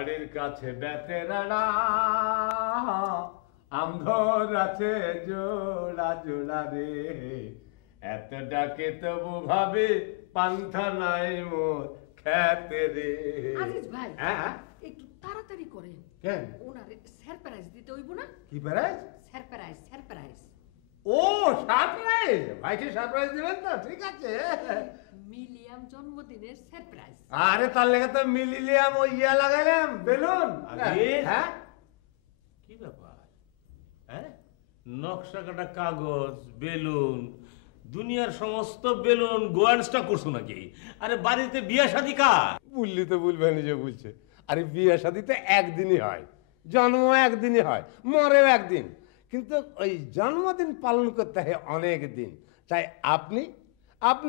বাড়ির কাছে বেতেরাড়া আমঘর আছে জোড়া জোড়া রে, এত ডাকে তবু ভাবে পান্থা নাই মোর খেতে রে। আজিজ ভাই হ্যাঁ একটু তাড়াতাড়ি করেন। কেন? ওনারে সারপ্রাইজ দিতে হইব না? কি প্রাইজ? সারপ্রাইজ। ও সারপ্রাইজ, ভাইকে সারপ্রাইজ দিবেন তো? ঠিক আছে। মিলিয়াম জন্মদিনের সারপ্রাইজ। আরে তার লেগে তো মিলিলিয়াম ওই ইয়া লাগাইলাম বেলুন। হ্যাঁ কি ব্যাপার? হ্যাঁ নকশা কাটা কাগজ, বেলুন, দুনিয়ার সমস্ত বেলুন গোয়ান স্টক করছো নাকি? আরে বাড়িতে বিয়ে শাদী কার? বললি তো বলবেন যে বলছে। আরে বিয়ে শাদী তো একদিনই হয়, জন্ম একদিনই হয়, মরেও একদিন, কিন্তু ওই জন্মদিন পালন করতে হয় অনেক দিন। তাই আপনি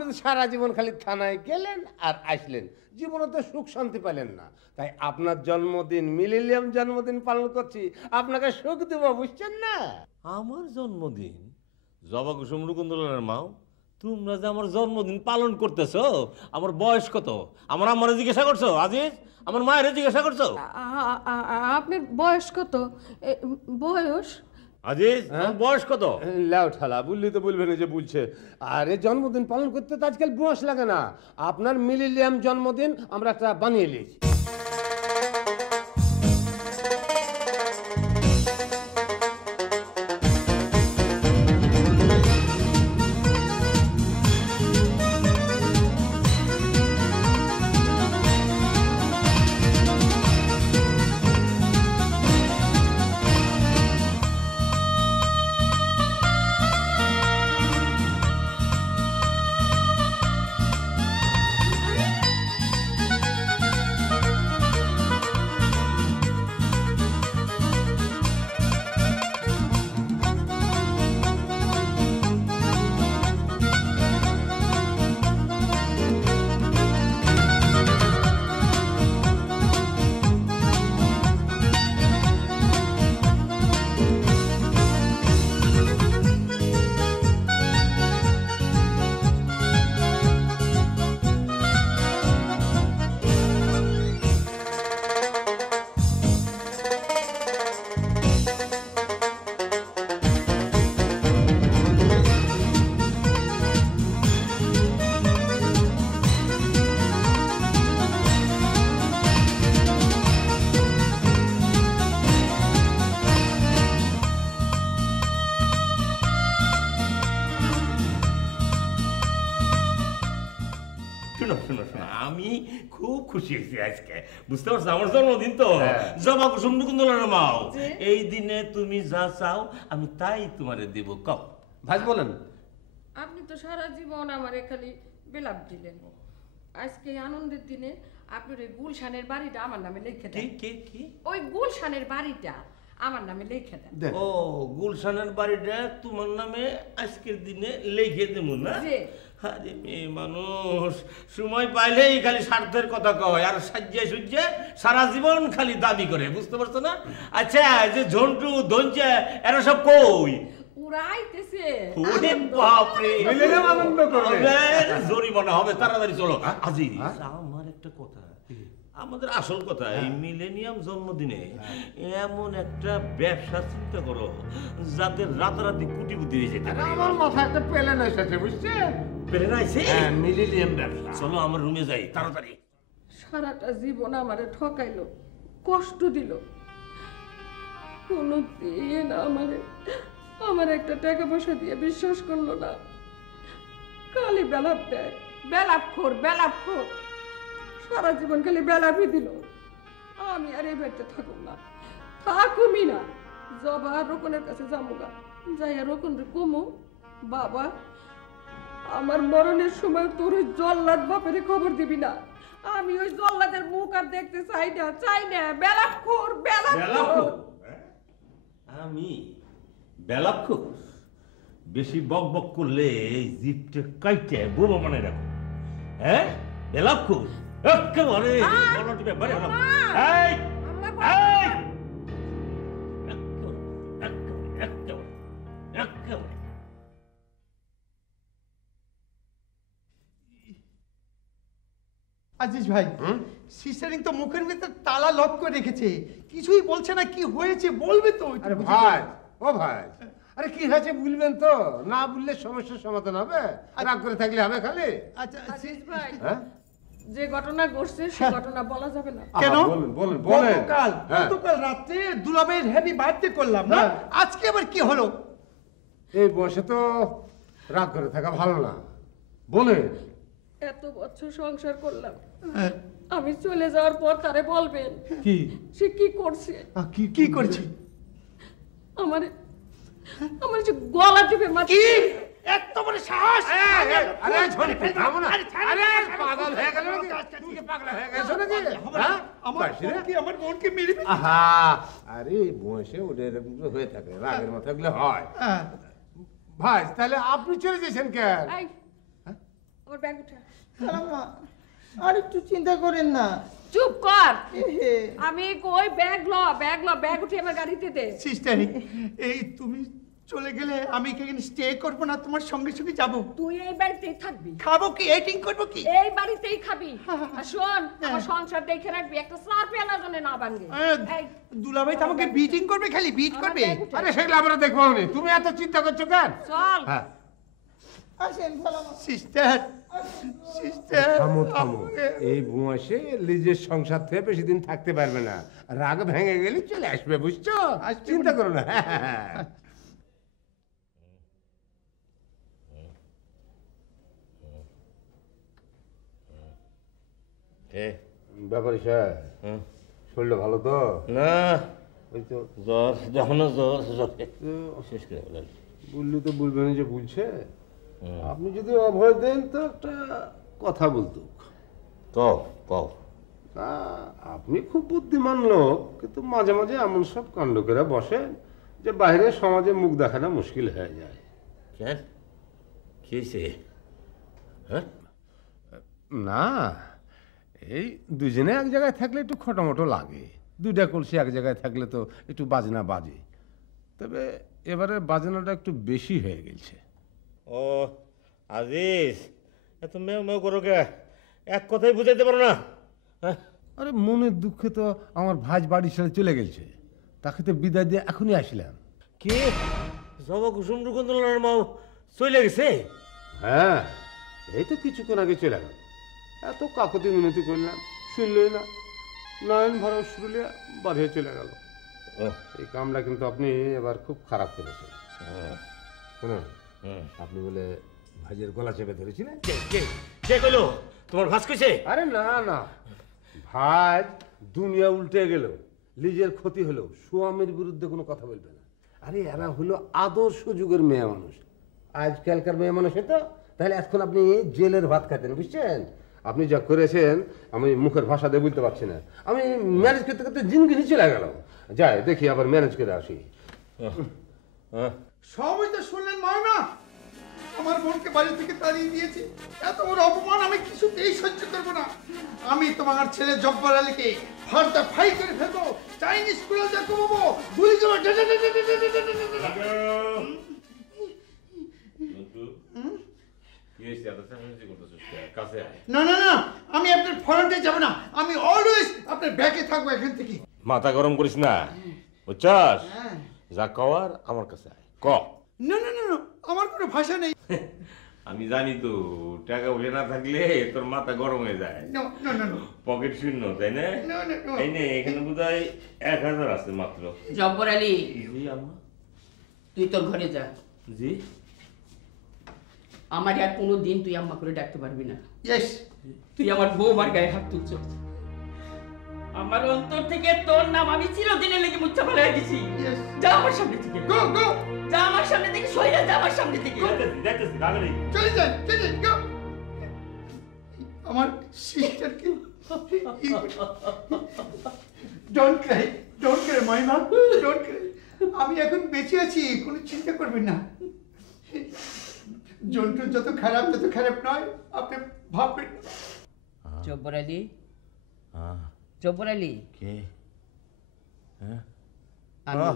তো সারা জীবন খালি থানায় গেলেন আর আসলেন, জীবনে তো সুখ শান্তি পেলেন না। তাই আপনার জন্মদিন, মিলিলিয়াম জন্মদিন পালন করছি, আপনাকে সুখ দেবো, বুঝছেন না? আমার জন্মদিন? জবা কুসুম মুকুন্দলালের মাও, তোমরা যে আমার জন্মদিন পালন করতেছো, আমার বয়স কত? আমার আম্মারে জিজ্ঞাসা করছো আজিজ? আমার মায়ের জিজ্ঞাসা করছো? আপনার বয়স কত? বয়স আজিজ বয়স কত? লাউ ঠালা বললি তো বলবেন যে বলছে। আরে জন্মদিন পালন করতে তো আজকাল বয়স লাগে না। আপনার মিলিলিয়াম জন্মদিন আমরা একটা বানিয়ে নিয়েছি। আমি খুব খুশি হয়েছি আজকে, বুঝতে পারছো? আমার জন্মদিন তো, জবা কুসুম মুকুন্দলালের মাও, এই দিনে তুমি যা চাও আমি তাই তোমারে দেব। কও ভাই বলেন। আপনি তো সারা জীবন আমারে খালি বিলাপ দিলেন। আজকে আনন্দের দিনে আপনার ওই গুলশানের বাড়িটা আমার নামে লিখে দেন। কি? ওই গুলশানের বাড়িটা আমার নামে লিখে দেন। ও গুলশানের বাড়িটা তোমার নামে আজকের দিনে লিখে দেব না? আরে মেয়ে মানুষ, সময় পাইলেই খালি স্বার্থের কথা কয় আর সাজ্জে সুজ্জে সারা জীবন খালি দাবি করে, বুঝতে পারছো না? আচ্ছা যে ঝন্টু ধনচে এরা সব কই? উড়াইতেছে। ওরে বাপ রে, মিলিলিয়াম আনন্দ করবে, জরিমানা হবে, তাড়াতাড়ি চলো। আজিজ আমার একটা কথা, আমাদের আসল কথা, এই মিলেনিয়াম জন্মদিনে এমন একটা ব্যবসা চিন্তা করো যাতে রাতারাতি কোটিপতি হয়ে যেতে পারে। আমার মাথায় একটা প্ল্যান এসেছে, বুঝছেন? প্ল্যান আছে? মিলিলিয়াম ব্যবসা। চলো আমার রুমে যাই তাড়াতাড়ি। সারাটা জীবন আমারে ঠকাইলো, কষ্ট দিল, কোনদিন আমার একটা টাকা পয়সা দিয়ে বিশ্বাস করলো না। খালি বেলাপ দেয়, বেলাপখোর। সারা জীবন খালি বেলাপই দিল। আমি আর এই বাড়িতে থাকুম না, থাকুমই না। জবা রোকনের কাছে যাবো, যাইয়া রোকন রে কমো, বাবা আমার মরণের সময় তোর ওই জল্লাদ বাপের খবর দিবি না। আমি ওই জল্লাদের মুখ আর দেখতে চাই না। বেলাপখোর। আমি বেলাপখোর? বেশি বক বক করলে এই জিপটা কাইটে বোমা মানে রাখো। হ্যাঁ বেলাপখোর একেবারে বলটি ব্যাপারে হলো। এই আজিজ ভাই সিস্টারিং তো মুখের ভিতর তালা লক করে রেখেছে, কিছুই বলছে না, কি হয়েছে বলবে তো? আরে ভাই, ও ভাই, আরে কি হয়েছে বলবেন তো, না বললে সমস্যার সমাধান হবে, রাগ করে থাকলে হবে খালি। আচ্ছা আজিজ ভাই, হ্যাঁ যে ঘটনা ঘটছে সে ঘটনা বলা যাবে না। কেন? বলেন বলেন বলেন। গতকাল রাতে দুলাভাইয়ের হ্যাপি বার্থডে করলাম না, আজকে আবার কি হলো? এই বয়সে তো রাগ করে থাকা ভালো না, বলেন। এত বছর সংসার করলাম, আমি চলে যাওয়ার পর তারে বলবেন কি সে কি করছে। কি করছি? আমার আমার যে গলা টিপে মারছে। কি এত বড় সাহস? আরে ঝন্টু থামো না, আরে পাগল হয়ে গেল নাকি? তুমি কি পাগলা হয়ে গেছো নাকি? হ্যাঁ আমার বোনকে মেরে ফেলবে। আহা, আরে এই বয়সে ওদের এরকম তো হয়ে থাকে, রাগের মাথা গুলো হয়। ভাই তাহলে আপনি চলে যাচ্ছেন কেন? এই, আমার ব্যাগ উঠা। খালাম্মা আর একটু চিন্তা করেন না। চুপ কর। এহে, আমি কই ব্যাগ ল, ব্যাগ উঠে আমার গাড়িতে দে। সিস্টারিং, এই তুমি চলে গেলে আমি এখানে স্টে করবো না, তোমার সঙ্গে সঙ্গে যাবো। তুই এই বাড়িতেই থাকবি, খাবো কি, এটিং করবো কি? এই বাড়িতেই খাবি। আর শোন, আমার সংসার দেখে রাখবি, একটা সার পেলা জন্য না ভাঙে। এই, দুলাভাই তো আমাকে বিটিং করবে, খালি বিট আমার করবে। ব্যাগ উঠা। আরে সেগুলো আমরা দেখবো না, তুমি এত চিন্তা করছো কেন? চল। হ্যাঁ আসেন খালাম্মা। সিস্টার, সিস্টার, থামো থামো, এই বয়সে নিজের সংসার থেকে বেশি দিন থাকতে পারবে না, রাগ ভেঙে গেলে চলে আসবে, বুঝছো? চিন্তা করো না। ব্যাপারী স্যার, শরীরটা ভালো তো? না, ওই তো জ্বর যখনও জ্বর শেষ করে বলেন। বললে তো বলবেন যে বলছে, আপনি যদি অভয় দেন তো একটা কথা বলতো। কও কও। তা আপনি খুব বুদ্ধিমান লোক, কিন্তু মাঝে মাঝে এমন সব কাণ্ড করে বসেন যে বাইরে সমাজে মুখ দেখানো মুশকিল হয়ে যায়। কেন কি হয়েছে? হ্যাঁ না, এই দুজনে এক জায়গায় থাকলে একটু খটোমটো লাগে, দুইটা কলসি এক জায়গায় থাকলে তো একটু বাজনা বাজে, তবে এবারে বাজনাটা একটু বেশি হয়ে গেছে। ও আজিজ, এত মেও মেও করো কে? এক কথাই বুঝাইতে পারো না? হ্যাঁ আরে মনের দুঃখে তো আমার ভাই বাড়ি ছেড়ে চলে গেছে, তাকে তো বিদায় দিয়ে এখনই আসলাম। কে? জবা কুসুম রুকুন্দুলার মাও চলে গেছে? হ্যাঁ, এই তো কিছুক্ষণ আগে চলে গেল। এত কাকতি মিনতি করলাম, শুনলই না, নয়ন ভরা শুরুলে বাড়িয়ে চলে গেল। ও এই কামটা কিন্তু আপনি এবার খুব খারাপ করেছেন। শুনুন, আপনি বলে ভাইয়ের গলা চেপে ধরেছিলেন। কে কে কে কইলো তোমার ভাস কইছে? আরে না না, ভাই দুনিয়া উল্টে গেল, নিজের ক্ষতি হলো, স্বামীর বিরুদ্ধে কোনো কথা বলবে না। আরে এরা হলো আদর্শ যুগের মেয়ে মানুষ, আজকালকার মেয়ে মানুষ তো, তাহলে এখন আপনি জেলের ভাত খাতেন, বুঝছেন? আপনি যা করেছেন আমি মুখের ভাষা দিয়ে বলতে পারছি না, আমি ম্যানেজ করতে করতে জিনগিনি চলে গেল। যাই দেখি আবার ম্যানেজ করে আসি। সবই তো শুনলেন মায়না, আমার বোনকে বাড়ি থেকে তাড়িয়ে দিয়েছে। এত বড় অপমান আমি কিছুতেই সহ্য করবো না। আমি তোমার ছেলে জব্বার আলীকে ফার্দা ফাই করে ফেলবো, চাইনিজ কুড়াল যা কমাবো, গুলি করবো। না না না, আমি আপনার ফ্রন্টে যাবো না, আমি অলওয়েজ আপনার ব্যাকে থাকবো এখান থেকে। মাথা গরম করিস না, বুঝছস? যা কওয়ার আমার কাছে আয়, ক। না না না না, আমার কোনো ভাষা নেই। আমি জানি তো, টাকা পয়সা না থাকলে তোর মাথা গরম হয়ে যায়, না না না না পকেট শূন্য, তাই না? না না না। এই নে, এখানে বোধহয় 1000 আছে মাত্র। জব্বর আলী, জি আম্মা। তুই তোর ঘরে যা। জি আমার আর কোনো দিন তুই আম্মা করে ডাকতে পারবি না। ইয়েস, তুই আমার বউমার গায়ে হাত তুলছ। আমার অন্তর থেকে তোর নাম আমি চিরদিনের লেগে মুচ্ছা ফেলাই দিছি। ইয়েস, যা আমার সামনে থেকে, গো গো, যা আমার সামনে থেকে, সইরা যা আমার সামনে থেকে। যাইতেছি, রাগ নেই। চলে যান, চলে যান, গো। আমার সিস্টারকে ডোন্ট ক্রাই, ডোন্ট ক্রাই মাইমা, ডোন্ট ক্রাই। আমি এখন বেঁচে আছি, কোনো চিন্তা করবেন না। জন্টু যত খারাপ তত খারাপ নয়, আপনি ভাববেন না। জব্বর আলী, জব্বর আলী, কে? হ্যাঁ আমি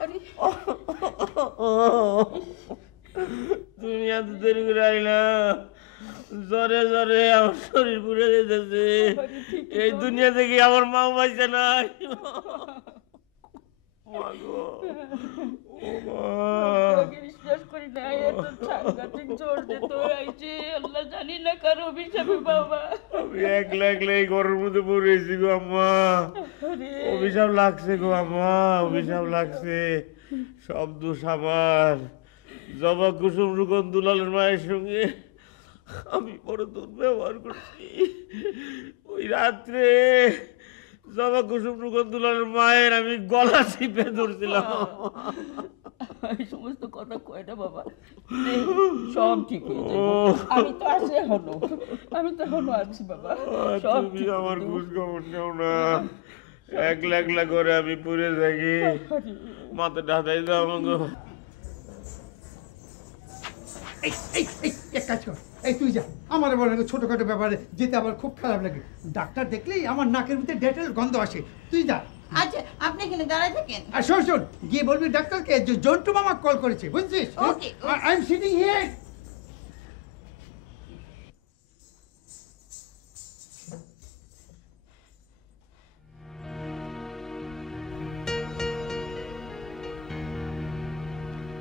আরে তুমি এত দেরি করে আইলাম, জ্বরে জ্বরে আমার শরীর পুড়ে যেতেছে। এই দুনিয়া থেকে আমার মা পাইছে নাই। মা গো, ও মা। বিশ্বাস করি না, এত সাংঘাতিক জ্বর যে তোর আইছে, আল্লাহ জানি না কার অভিশাপে বাবা। আমি একলা একলা এই ঘরের মধ্যে পড়েছি গো আম্মা। অভিশাপ লাগছে গো আম্মা, অভিশাপ লাগছে। সব দোষ আমার। জবা কুসুম রুকন দুলালের মায়ের সঙ্গে আমি বড় দুর্ব্যবহার করছি। ওই রাত্রে জবা কুসুম রুকন দুলালের মায়ের আমি গলা চিপে ধরছিলাম। এই সমস্ত কথা কয় না বাবা, সব ঠিক হয়ে যাবে। আমি তো আছি এখনো, আমি তো এখনো আছি বাবা। সব তুমি আমার খোঁজ খবর নেও না। একলা একলা করে আমি পড়ে থাকি, মাথা ঢাকাই দাও আমাকে। এই এই এই এক কাজ কর, এই তুই যা। আমার বলে ছোটখাটো ব্যাপারে যেতে আমার খুব খারাপ লাগে। ডাক্তার দেখলেই আমার নাকের ভিতরে ডেটেল গন্ধ আসে। তুই যা। আচ্ছা আপনি এখানে দাঁড়ায় থাকেন। আর শোন শোন, গিয়ে বলবি ডাক্তারকে যে জন্টু মামা কল করেছে, বুঝছিস? Okay, okay. I am sitting here.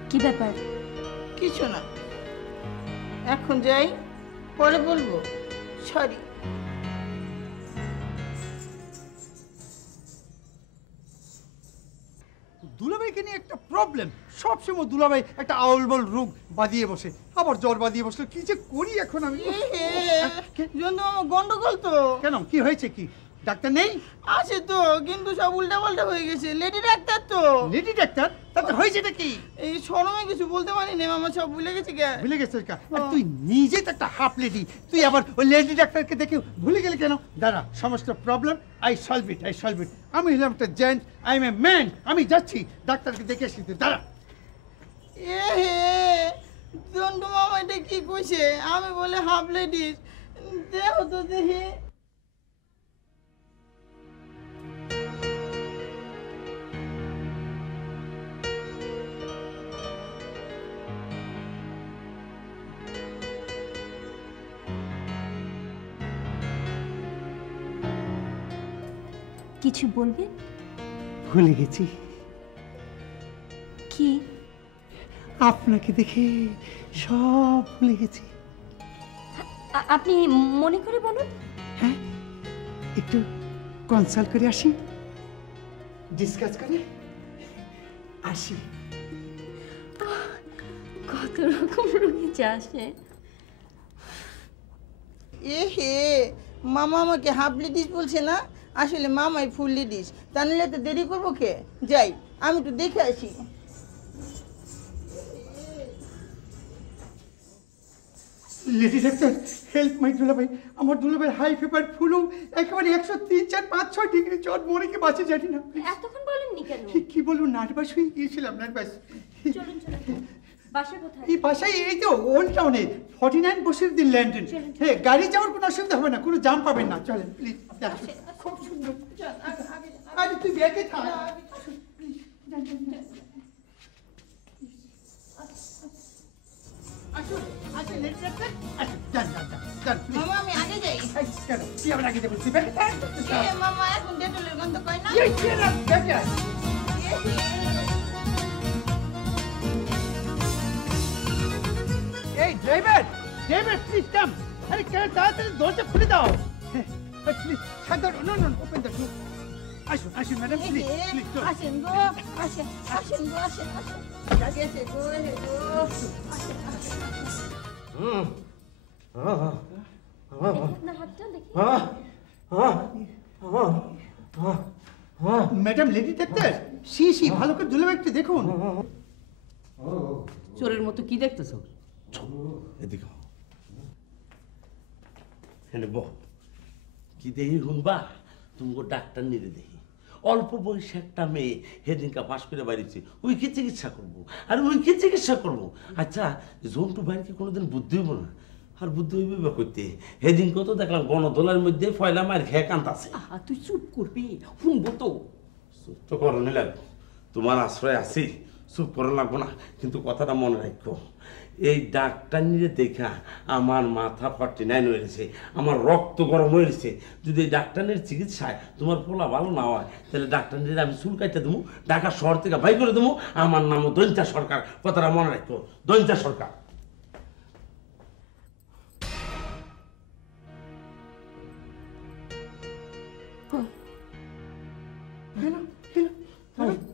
কি ব্যাপার? কিছু না, এখন যাই, পরে বলবো। সরি। দুলাভাইকে নিয়ে একটা প্রবলেম। সবসময় দুলাভাই একটা আউলবল রোগ বাঁধিয়ে বসে, আবার জ্বর বাঁধিয়ে বসলো। কি যে করি এখন আমি। জন্তু মামা গন্ডগোল তো। কেন, কি হয়েছে? কি ডাক্তার নেই? আছে তো, কিন্তু সব উল্টা পাল্টা হয়ে গেছে। লেডি ডাক্তার তো। Lady doctor? তাতে হয়েছেটা কি? এই শরমে কিছু বলতে পারি না মামা, সব ভুলে গেছি গে। ভুলে গেছিস? আর তুই নিজে তো একটা হাফ লেডি, তুই আবার ওই লেডি ডাক্তারকে দেখে ভুলে গেলি কেন? দাঁড়া, সমস্ত problem I solve it, I solve it. আমি হলাম একটা gent, I M a man. আমি যাচ্ছি ডাক্তারকে দেখে আসি। দাঁড়া। এ হে, জন্তু মামা এটা কি কইছে? আমি বলে হাফ লেডিস। দেহ তো দেখি। কিছু বলবে? ভুলে গেছি কি? আপনাকে দেখে সব ভুলে গেছি। আপনি মনে করে বলুন। হ্যাঁ, একটু কনসাল্ট করে আসি, ডিসকাস করে আসি। কত রকম রোগী যে আসে। এ হে, মামা আমাকে হাফ লেডিস বলছে না, আসলে মামাই ফুল লেডিস। তা নিলে তো দেরি করবো কে? যাই, আমি একটু দেখে আসি। লেডি ডাক্তার, হেল্প মাই দুলাভাই। আমার দুলাভাই হাই ফিভার, ফ্লু, একেবারে 103, 4, 5, 6 ডিগ্রি জ্বর। মরে কি বাঁচে জানি না। এতক্ষণ বলেননি কেন? কি বলবো, নার্ভাস হয়ে গিয়েছিলাম, নার্ভাস। চলুন চলুন, বাসা কোথায়? এই বাসায়, এই তো ওল্ড টাউনে 49 বসিরউদ্দিন ল্যান্ডন। হ্যাঁ, গাড়ি যাওয়ার কোনো অসুবিধা হবে না, কোনো জাম পাবেন না। চলেন প্লিজ। খুব সুন্দর। আরে তুই ব্যাগে থাক। আসুন, আসুন, লেডি ডাক্তার। আসুন, যান যান যান যান, প্লিজ। মামা আমি আগে যাই। এই, কেন তুই আবার আগে যাবি? তুই ব্যাগে থাক। এ মামা, এখন ডেটলের গন্ধ কয় না? এই, কে না, ব্যাগে আয়। এ হে। এই ড্রাইভার, ড্রাইভার প্লিজ কাম। আরে কেন, তাড়াতাড়ি দরজা খুলে দাও। প্লিজ, সাবধান। No no, open the door. আসুন আসুন ম্যাডাম, এ প্লিজ হে, প্লিজ। আসেন গো, আসেন, আসেন গো, আসেন, আসেন। গেছে গো, এ হে গো। আসেন, আসেন। আপনার হাতটা দেখি। ম্যাডাম লেডি ডাক্তার, সি ভালো করে দুলাভাই একটু দেখুন। চোরের মতো কি দেখতেছো? এদিকে কি দেখি শুনবা? তুমি ডাক্তার নিরে দেখি। অল্প বয়সে একটা মেয়ে হেদিনকা পাশ করে বাড়িছে, ওই কি চিকিৎসা করবো? আর ওই কি চিকিৎসা করবো? আচ্ছা, জন্টু ভাইয়ের কি কোনোদিন বুদ্ধি হইব না? আর বুদ্ধি হইবে বা করতে? হেদিন কত দেখলাম গণদোলার মধ্যে ফয়লা মার খেয়ে কান্দাছে। তুই চুপ করবি, শুনবো তো। চুপ তো করণই লাগবো, তোমার আশ্রয় আছি, চুপ করা লাগবো না। কিন্তু কথাটা মনে রাখো, এই ডাক্তার নিয়ে দেখা আমার মাথা 49 হয়েছে, আমার রক্ত গরম হয়েছে। যদি এই ডাক্তারের চিকিৎসায় তোমার পোলা ভালো না হয় তাহলে ডাক্তার নিয়ে আমি চুল কাটতে দেবো, ঢাকা শহর থেকে ভাই করে দেবো। আমার নামও দৈন্তা সরকার, কথাটা মনে রাখতো, দৈন্তা সরকার।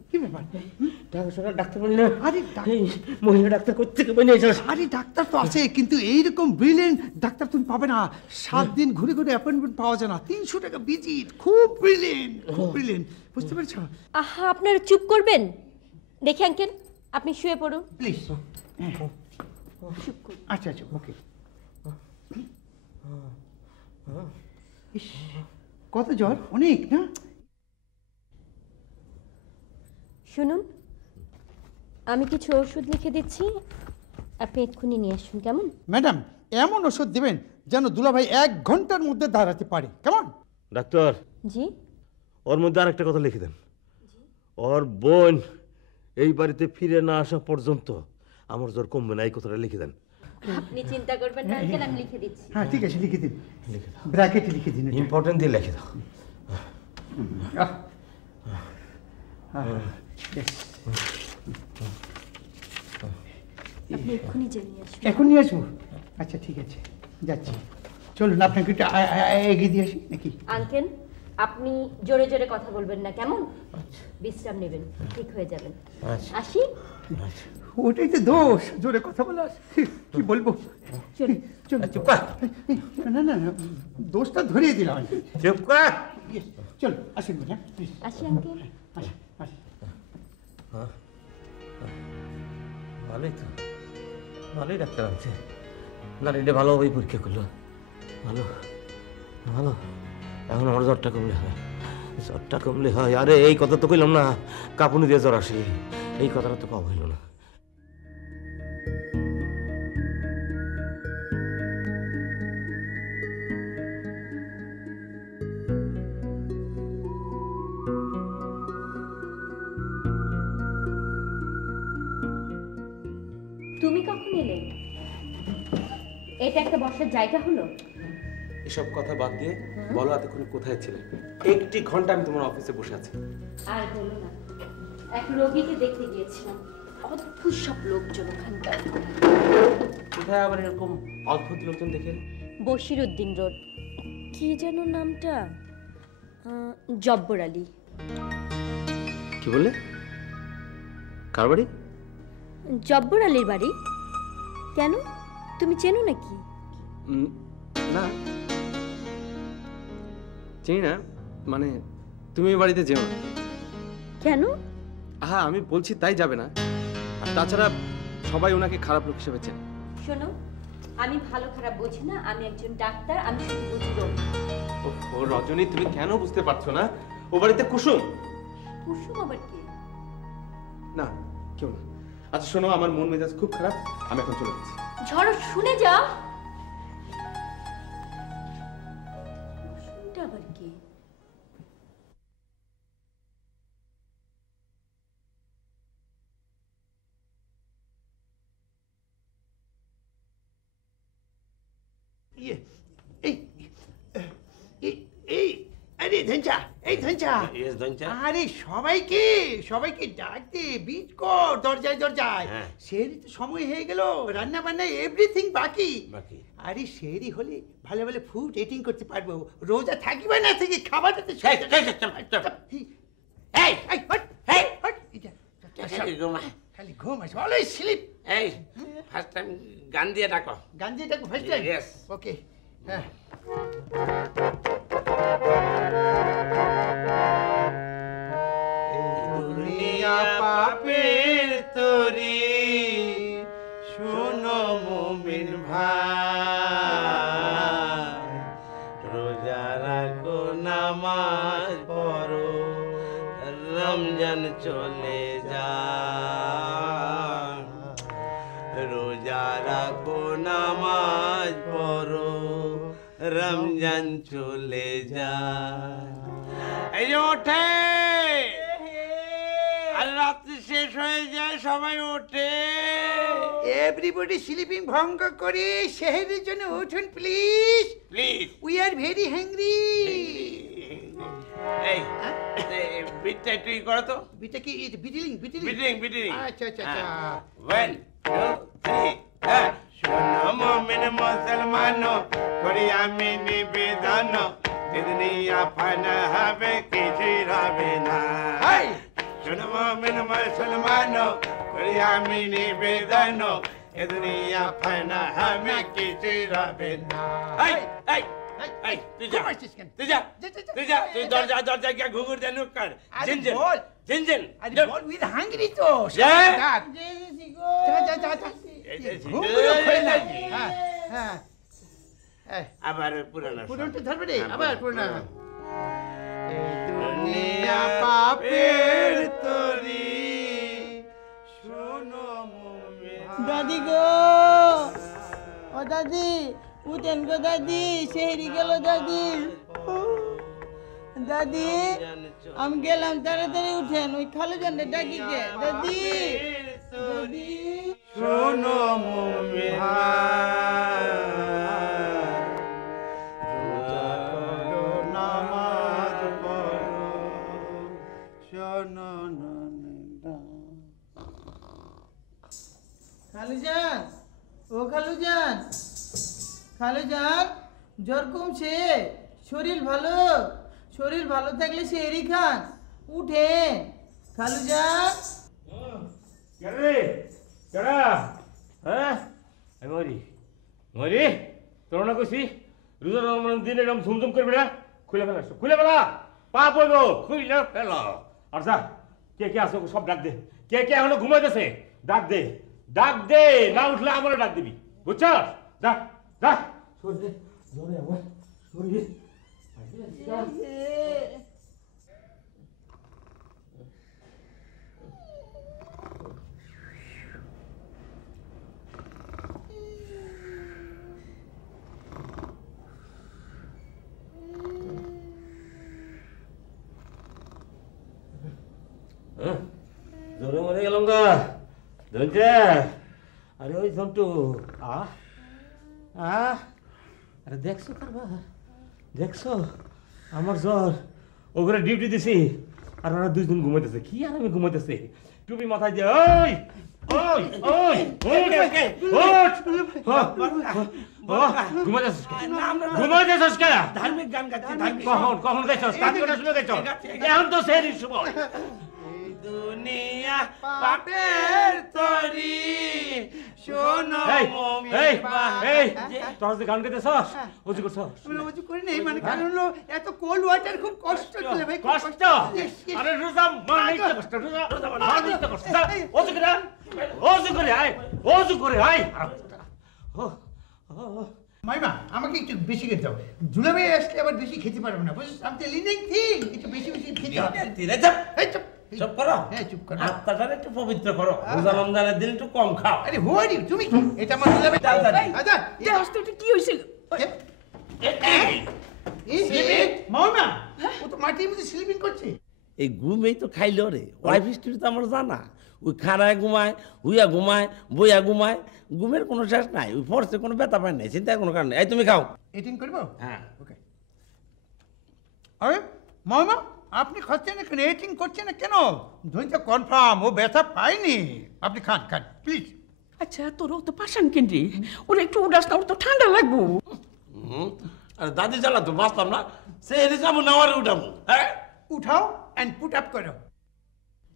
কি ব্যাপার? ঢাকা শহর ডাক্তার বলি না? আরে মহিলা ডাক্তার কোথেকে বানিয়েছে? আরে ডাক্তার তো আছে, কিন্তু এইরকম ব্রিলিয়েন্ট ডাক্তার তুমি পাবে না। 7 দিন ঘুরে ঘুরে অ্যাপয়েন্টমেন্ট পাওয়া যায় না, 300 টাকা ভিজিট। খুব ব্রিলিয়েন্ট, খুব ব্রিলিয়েন্ট, বুঝতে পেরেছো? আহা, আপনারা চুপ করবেন। দেখে আঙ্কেল, আপনি শুয়ে পড়ুন প্লিজ। আচ্ছা আচ্ছা, ওকে। কত জ্বর? অনেক না? শুনুন, আমি কিছু ওষুধ লিখে দিচ্ছি, আপনি এক্ষুনি নিয়ে আসুন, কেমন? ম্যাডাম, এমন ওষুধ দিবেন যেন দুলাভাই 1 ঘন্টার মধ্যে দাঁড়াতে পারে, কেমন? ডাক্তার, জি? ওর মধ্যে আরেকটা কথা লিখে দেন। ওর বোন এই বাড়িতে ফিরে না আসা পর্যন্ত আমার জ্বর কমবে না, এই কথাটা লিখে দেন। আপনি চিন্তা করবেন না আঙ্কেল, আমি লিখে দিচ্ছি। হ্যাঁ ঠিক আছে, লিখে দিন, ব্র্যাকেটে লিখে দিন। ইম্পর্টেন্ট দিয়ে লিখে দাও। আপনি এক্ষুনি যে নিয়ে আসুন। এখন নিয়ে আসবো? আচ্ছা ঠিক আছে, যাচ্ছি। চলুন, আপনাকে একটু এগিয়ে দিয়ে আসি নাকি? আঙ্কেল, আপনি জোরে জোরে কথা বলবেন না, কেমন? বিশ্রাম নেবেন, ঠিক হয়ে যাবেন। আসি? ওটাই তো দোষ, জোরে কথা বলা। কি বলবো? চলুন। না না না, দোষটা ধরিয়ে দিলাম। চুপ কর। চলো, আসুন ম্যাডাম। আসি আঙ্কেল। ভালোই তো, ভালোই ডাক্তার আছে। নারীটা ভালোভাবেই পরীক্ষা করলো, ভালো ভালো। এখন আমার জ্বরটা কমলে হয়, জ্বরটা কমলে হয়। আরে এই কথা তো কইলাম না, কাঁপুনি দিয়ে জ্বর আসে, এই কথাটা তো পাওয়া হইল না। তুমি কখন এলে? এটা একটা বসার জায়গা হলো? এসব কথা বাদ দিয়ে বলো, এতক্ষণ কোথায় ছিলে? 1 ঘন্টা আমি তোমার অফিসে বসে আছি। আর বলো না, এক রোগীকে দেখতে গিয়েছিলাম, অদ্ভুত সব লোকজন ওখানকার। কোথায় আবার এরকম অদ্ভুত লোকজন দেখে? বশিরউদ্দিন রোড, কি যেন নামটা, জব্বর আলী। কি বললে? কার বাড়ি? জব্বর আলীর বাড়ি। কেন, তুমি চেনো নাকি? না, চিনি না। মানে তুমি এই বাড়িতে যেও না। কেন? হ্যাঁ, আমি বলছি তাই যাবে না। আর তাছাড়া সবাই ওনাকে খারাপ লোক হিসেবে চেনে। শোনো, আমি ভালো খারাপ বুঝি না, আমি একজন ডাক্তার, আমি শুধু বুঝি রোগ। ও রজনী, তুমি কেন বুঝতে পারছো না? ও বাড়িতে কুসুম। কুসুম আবার কি? না, কেউ না। আচ্ছা শোনো, আমার মন মেজাজ খুব খারাপ, আমি এখন চলে যাচ্ছি। ঝড় শুনে যাও। কুসুমটা আবার কি? আরে ধনচা, এই ধনচা, ইয়েস দঞ্চা। আরে সবাইকে ডাক দে, বিট কর দরজায় দরজায়। হ্যাঁ। সেরি তো সময় হয়ে গেল, রান্না বান্না এভরিথিং বাকি। বাকি। আরে সেরি হলে ভালো ভালো ফুড এটিং করতে পারবো। রোজা থাকিবে না থেকে খাবারটা তো খালি ঘুম আসবে, অলওয়েজ স্লিপ। এই ফার্স্ট টাইম গান দিয়ে ডাকো। গান দিয়ে ডাকবো ফার্স্ট টাইম? Yes. ওকে, হ্যাঁ। দুনিয়া পাপের তরি, শোনো মুমিন ভাই, রোজা রাখো নামাজ পড়ো, রমজান চলে যায়। রোজা রাখো নামাজ পড়ো, রমজান চলে যায়। এই যে ওঠে, আর রাত্রি শেষ হয়ে যায়, সবাই ওঠে। এভরিবডি স্লিপিং ভঙ্গ করে শহরের জন্য উঠুন please. Please we are very hungry. এই বিটটা তুই করো তো। বিটা কি বিটিলিং বিটিলিং বিটিং বিটিং। আচ্ছা আচ্ছা আচ্ছা 1 2 3 শোনো মুমিন মুসলমানো করি আমি নিবেদন দুনিয়া ফানা হবে কিছু হবে না। হাই শোনো মুমিন মুসলমানো করি আমি নিবেদন দুনিয়া ফানা হবে কিছু হবে না। এই এই এই তুই যা তুই যা তুই যা তুই দরজা গিয়ে ঘুঙুর দেন কর। জিনজিন বল। জিনজিন আরে বল উই আর হাংরি তো। যা। যা যা যা যা ঘুমগুলো খোলে না। হ্যাঁ হ্যাঁ এই আবার পুরানো পুরোটা ধরবে রে আবার পুরোটা। এই দুনিয়া পাপের তরি শোনো মুমিন। দাদি গো, ও দাদি উঠেন গো দাদি, সেহরি গেল দাদি। দাদি আমি গেলাম, তাড়াতাড়ি উঠেন, ওই খালু জানটা ডাকি কে দাদি। দাদি শোনো মুমিন নামাজ পড়ো শোনো খালুজান, ও খালুজান, খালুজান জ্বর কমছে, শরীর ভালো, শরীর ভালো থাকলে সেহরি খান, উঠেন খালুজান। রে কেডা হ্যাঁ আমি মরি মরি তোর না কইছি রোজা রমজান দিন এরকম ঝুমঝুম করবি না। খুলে ফেলা খুলে ফেলা পাপ হইব খুলে ফেলা। আর যা কে কে আছে সব ডাক দে। কে কে এখনো ঘুমাইতেছে ডাক দে ডাক দে। না উঠলে আমারও ডাক দিবি বুঝছ। যা যা সরে জোরে আমার সরে জোরে মরে গেলাম গা ধরছে। আরে ওই জন্টু আরে দেখছো কারবার দেখছো আমার জ্বর ওখানে ডিউটি দিছি আর ওরা দুইজন ঘুমাইতেছে কি আর আমি ঘুমাইতেছে টুপি মাথায় দিয়ে ওই ওই ওই ঘুমাইতেছিস কে? ধার্মিক গান গাচ্ছি কখন কখন গাইছস কাজ করে শুনে গাইছস এখন তো সেই সময়। দুনিয়া পাপের তরি শোনো এই এই তোরা যে গান গাইতেছস ওজি করছস? ওযু করি নাই মানে কারণ হলো এত কোল্ড ওয়াটার খুব কষ্ট ছিল ভাই কষ্ট আরে রোজা মানে কষ্ট রোজা মানে কষ্ট ওজি করে ওজি করে আয় ওজি করে আয়। মাইমা আমাকে একটু বেশি খেতে হবে, দুলাভাই আসলে আবার বেশি খেতে পারবো না বুঝছিস। আমি তো লিনিং থিং একটু বেশি বেশি খেতে হবে। এই চুপ চুপ করো হ্যাঁ চুপ করো। আত্মাটারে একটু পবিত্র করো রোজা রমজানের দিন একটু কম খাও। আরে হো আরে তুমি কি এটা আমার দুলাভাই আচ্ছা দেহস্তুটা কি হয়েছিল? এই মামা ও তো মাটির মধ্যে স্লিপিং করছে। এই ঘুমেই তো খাইলো রে। ওয়াইফ স্টোরি তো আমার জানা। ওই খানায় ঘুমায়, হুইয়া ঘুমায়, বইয়া ঘুমায়, ঘুমের কোনো শেষ নাই। ওই ফোর্সে কোনো ব্যথা পায় নাই, চিন্তার কোনো কারণ নেই। এই তুমি খাও। এটিং করবো হ্যাঁ ওকে। আরে মামা আপনি খাচ্ছেন না কেন, এটিং করছেন না কেন? ধরুন কনফার্ম ও ব্যথা পায়নি। আপনি খান খান প্লিজ। আচ্ছা তোর তো পাশান কেন্দ্রে ওরা একটু উদাস না, ওর তো ঠান্ডা লাগবো। আর দাদি জ্বালা তো বাঁচতাম না। সে এনে যাবো না আর উঠাবো। হ্যাঁ উঠাও এন্ড পুট আপ করো।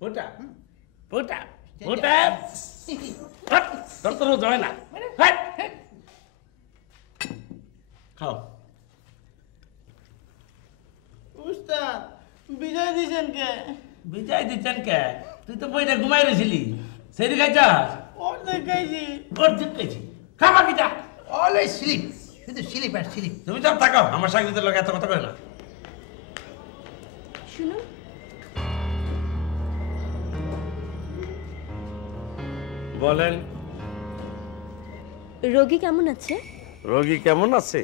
ওটা ওটা ওটা তোর তো রোজ হয় না। খাও। উস্তাদ বিজয় দিছেন কে? বিজয় দিচ্ছেন কে? তুই তো বইটা ঘুমাই রয়েছিলি। সেই দিকে যাস অর্ধেক খাইছি। অর্ধেক পেয়েছি। খাবা কিটা? অলওয়েজ স্লিপ, শুধু স্লিপ আর স্লিপ। তুমি সব থাকো, আমার সাংবাদিকের লোক এত কথা করে না। শুনুন বলেন রোগী কেমন আছে? রোগী কেমন আছে?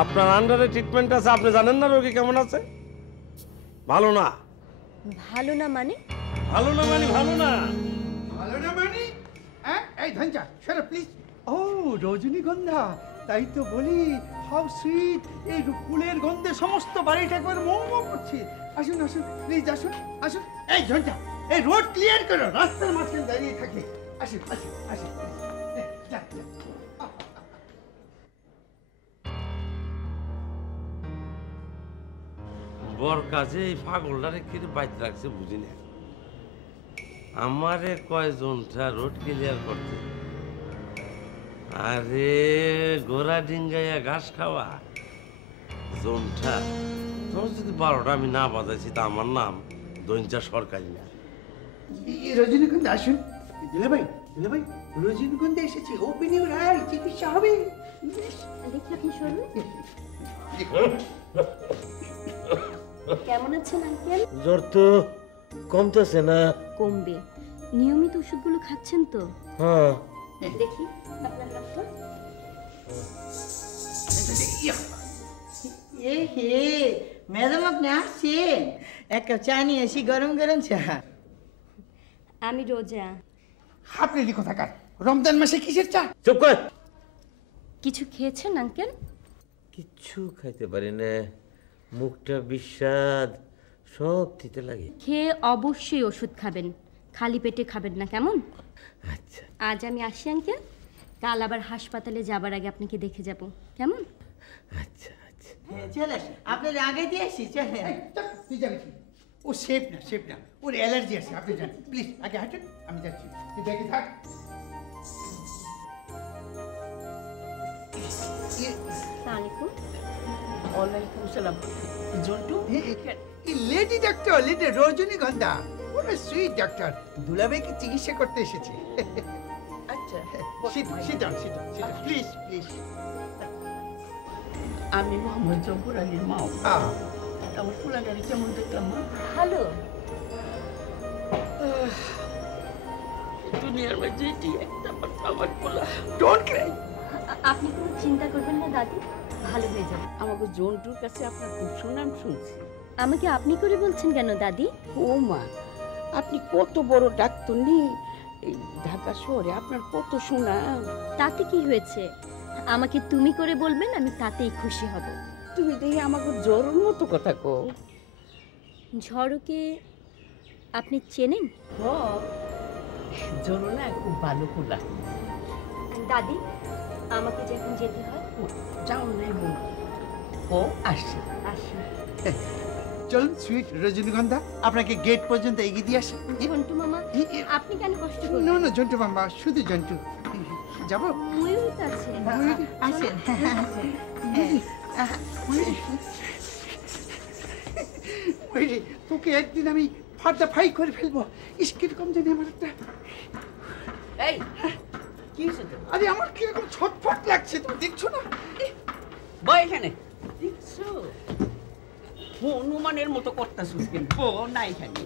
আপনার আন্ডারে ট্রিটমেন্ট আছে, আপনি জানেন না রোগী কেমন আছে? ভালো না। ভালো না মানে? ভালো না মানে ভালো না। ভালো না মানে হ্যাঁ এই ধনজা শোনো প্লিজ। ও রজনীগন্ধা, তাই তো বলি হাউ সুইট, এই ফুলের গন্ধে সমস্ত বাড়িটা একবার মৌ মৌ করছে। আসুন আসুন প্লিজ, আসুন আসুন। এই ধনজা, এই রোড ক্লিয়ার করো, রাস্তার মাঝখানে দাঁড়িয়ে থাকলে। আসুন আসুন আসুন, যা যা। বর কাজে এই পাগলটারে কি বাইতে রাখছে বুঝি না। আমারে কয়জনটা রোড ক্লিয়ার করতে, আরে গোড়া ডিঙ্গাইয়া ঘাস খাওয়া জোনটা। তোর যদি 12টা আমি না বাজাইছি তা আমার নাম দৈঞ্চা সরকারি না। রজনীগন্ধা আসুন। দুলাভাই দুলাভাই, রজনীগন্ধা এসেছে, ওপেন ইউর আই, চিকিৎসা হবে। দেখি আপনি শুনুন। কেমন আছেন আঙ্কেল? জ্বর তো কমতেছে না। কমবে, নিয়মিত ওষুধগুলো খাচ্ছেন তো? হ্যাঁ। দেখি আপনার হাতটা। এ হে ম্যাডাম, আপনি আসছেন? এক কাপ চা নিয়ে আসি, গরম গরম চা। আমি রোজা। আপনি কোথাকার, রমজান মাসে কিসের চা? চুপ কর। কিছু খেয়েছেন আঙ্কেল? কিচ্ছু খাইতে পারি না, মুখটা বিস্বাদ, সব তিতে লাগে। খেয়ে অবশ্যই ওষুধ খাবেন, খালি পেটে খাবেন না, কেমন? আচ্ছা আজ আমি আসি আঙ্কেল, কাল আবার হাসপাতালে যাবার আগে আপনাকে দেখে যাব, কেমন? আচ্ছা আচ্ছা। চলে আপনার আগে দিয়ে আসি, চলে। তুই যাবি কি? ও সেফ না, সেফ না, ওর অ্যালার্জি আছে, আপনি যান প্লিজ, আগে হাঁটুন, আমি যাচ্ছি। তুই দেখে থাক। আসসালামাইকুম। ওয়ালাইকুম সালাম। জন্টু, লেডি ডাক্তার, লেডি রজনীগন্ধা, ওরা সুইট ডাক্তার, দুলাভাইকে চিকিৎসা করতে এসেছে। আচ্ছা প্লিজ প্লিজ। আমি মোহাম্মদ জব্বর আলীর মা। আমার ফুলাগাড়ি কেমন দেখলাম মা? ভালো। দুনিয়ার মধ্যে এটি একটা আমার ফুলা। Don't Cry. আপনি কোনো চিন্তা করবেন না দাদি, ভালো হয়ে যাবে। আমাকে জন্টুর কাছে আপনার খুব সুনাম শুনছি। আমাকে আপনি করে বলছেন কেন দাদি? ও মা, আপনি কত বড় ডাক্তার নি, এই ঢাকা শহরে আপনার কত সুনাম। তাতে কি হয়েছে? আমাকে তুমি করে বলবেন, আমি তাতেই খুশি হব। তুমি দেখি আমাকে জ্বরের মতো কথা কও। ঝড়কে আপনি চেনেন? জ্বর না খুব ভালো ফুলা। দাদি, আমাকে যখন যেতে হয়। যাও নাই বোন, ও আসছে। আসুন। চলুন সুইট রজনীগন্ধা, আপনাকে গেট পর্যন্ত এগিয়ে দিয়ে আসি। ঝন্টু মামা, আপনি কেন কষ্ট না করবেন? না জন্টু মামা, শুধু জন্টু। যাবো? ময়ূর আছে। আসেন। ওইরে, তোকে একদিন আমি ফাটা ফাই করে ফেলবো। ইস কিরকম জানি আমার একটা, এই কি হয়েছে তো? আরে আমার কিরকম ছটফট লাগছে, তুমি দেখছো না? বয় এখানে। দেখছো হনুমানের মতো করতেছিস কিন্তু না এখানে।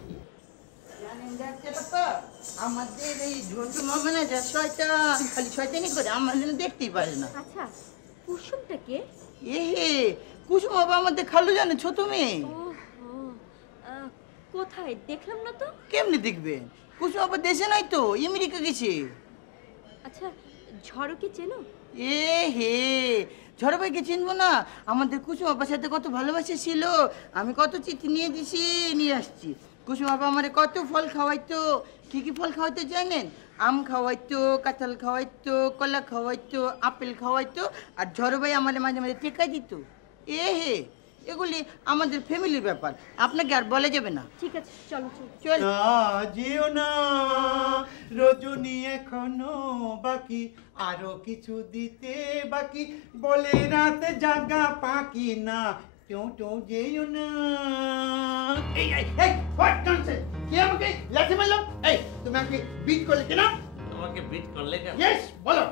জানেন ডাক্তার বাবা, আমাদের এই ঝন্টু মামা না যা শয়তান, খালি শয়তানি করে, আমার জন্য দেখতেই পারে না। আচ্ছা, কুসুমটা কে? এ হে, কুসুম বাবা আমাদের খালু জানে, ছোট মেয়ে। কোথায় দেখলাম না তো? কেমনি দেখবেন? কুসুম বাবা দেশে নাই তো, আমেরিকা গেছে। আচ্ছা, ঝড়কে চেনো? এ হে, ঝড় ভাইকে চিনবো না? আমাদের কুসুম বাবার সাথে কত ভালোবাসা ছিল, আমি কত চিঠি নিয়ে দিছি, নিয়ে আসছি। কুসুম বাবা আমারে কত ফল খাওয়াইতো। কি কি ফল খাওয়াইতো জানেন? আম খাওয়াইতো, কাঁঠাল খাওয়াইতো, কলা খাওয়াইতো, আপেল খাওয়াইতো, আর ঝড় ভাই আমাদের মাঝে মাঝে টেকা দিত। এ হে, এগুলি আমাদের ফ্যামিলির ব্যাপার, আপনাকে আর বলা যাবে না। ঠিক আছে, চলো চলো। চল। যেও না রজনী, এখনো বাকি, আরো কিছু দিতে বাকি, বলে রাত জাগা পাকি না, টো টো যেও না। এই এই এই, হোয়াট ননসেন্স! কে আমাকে লাথি মারলো? এই তুমি আমাকে বিট করলে কেন? তোমাকে বিট করলে কেন? ইয়েস, বলো।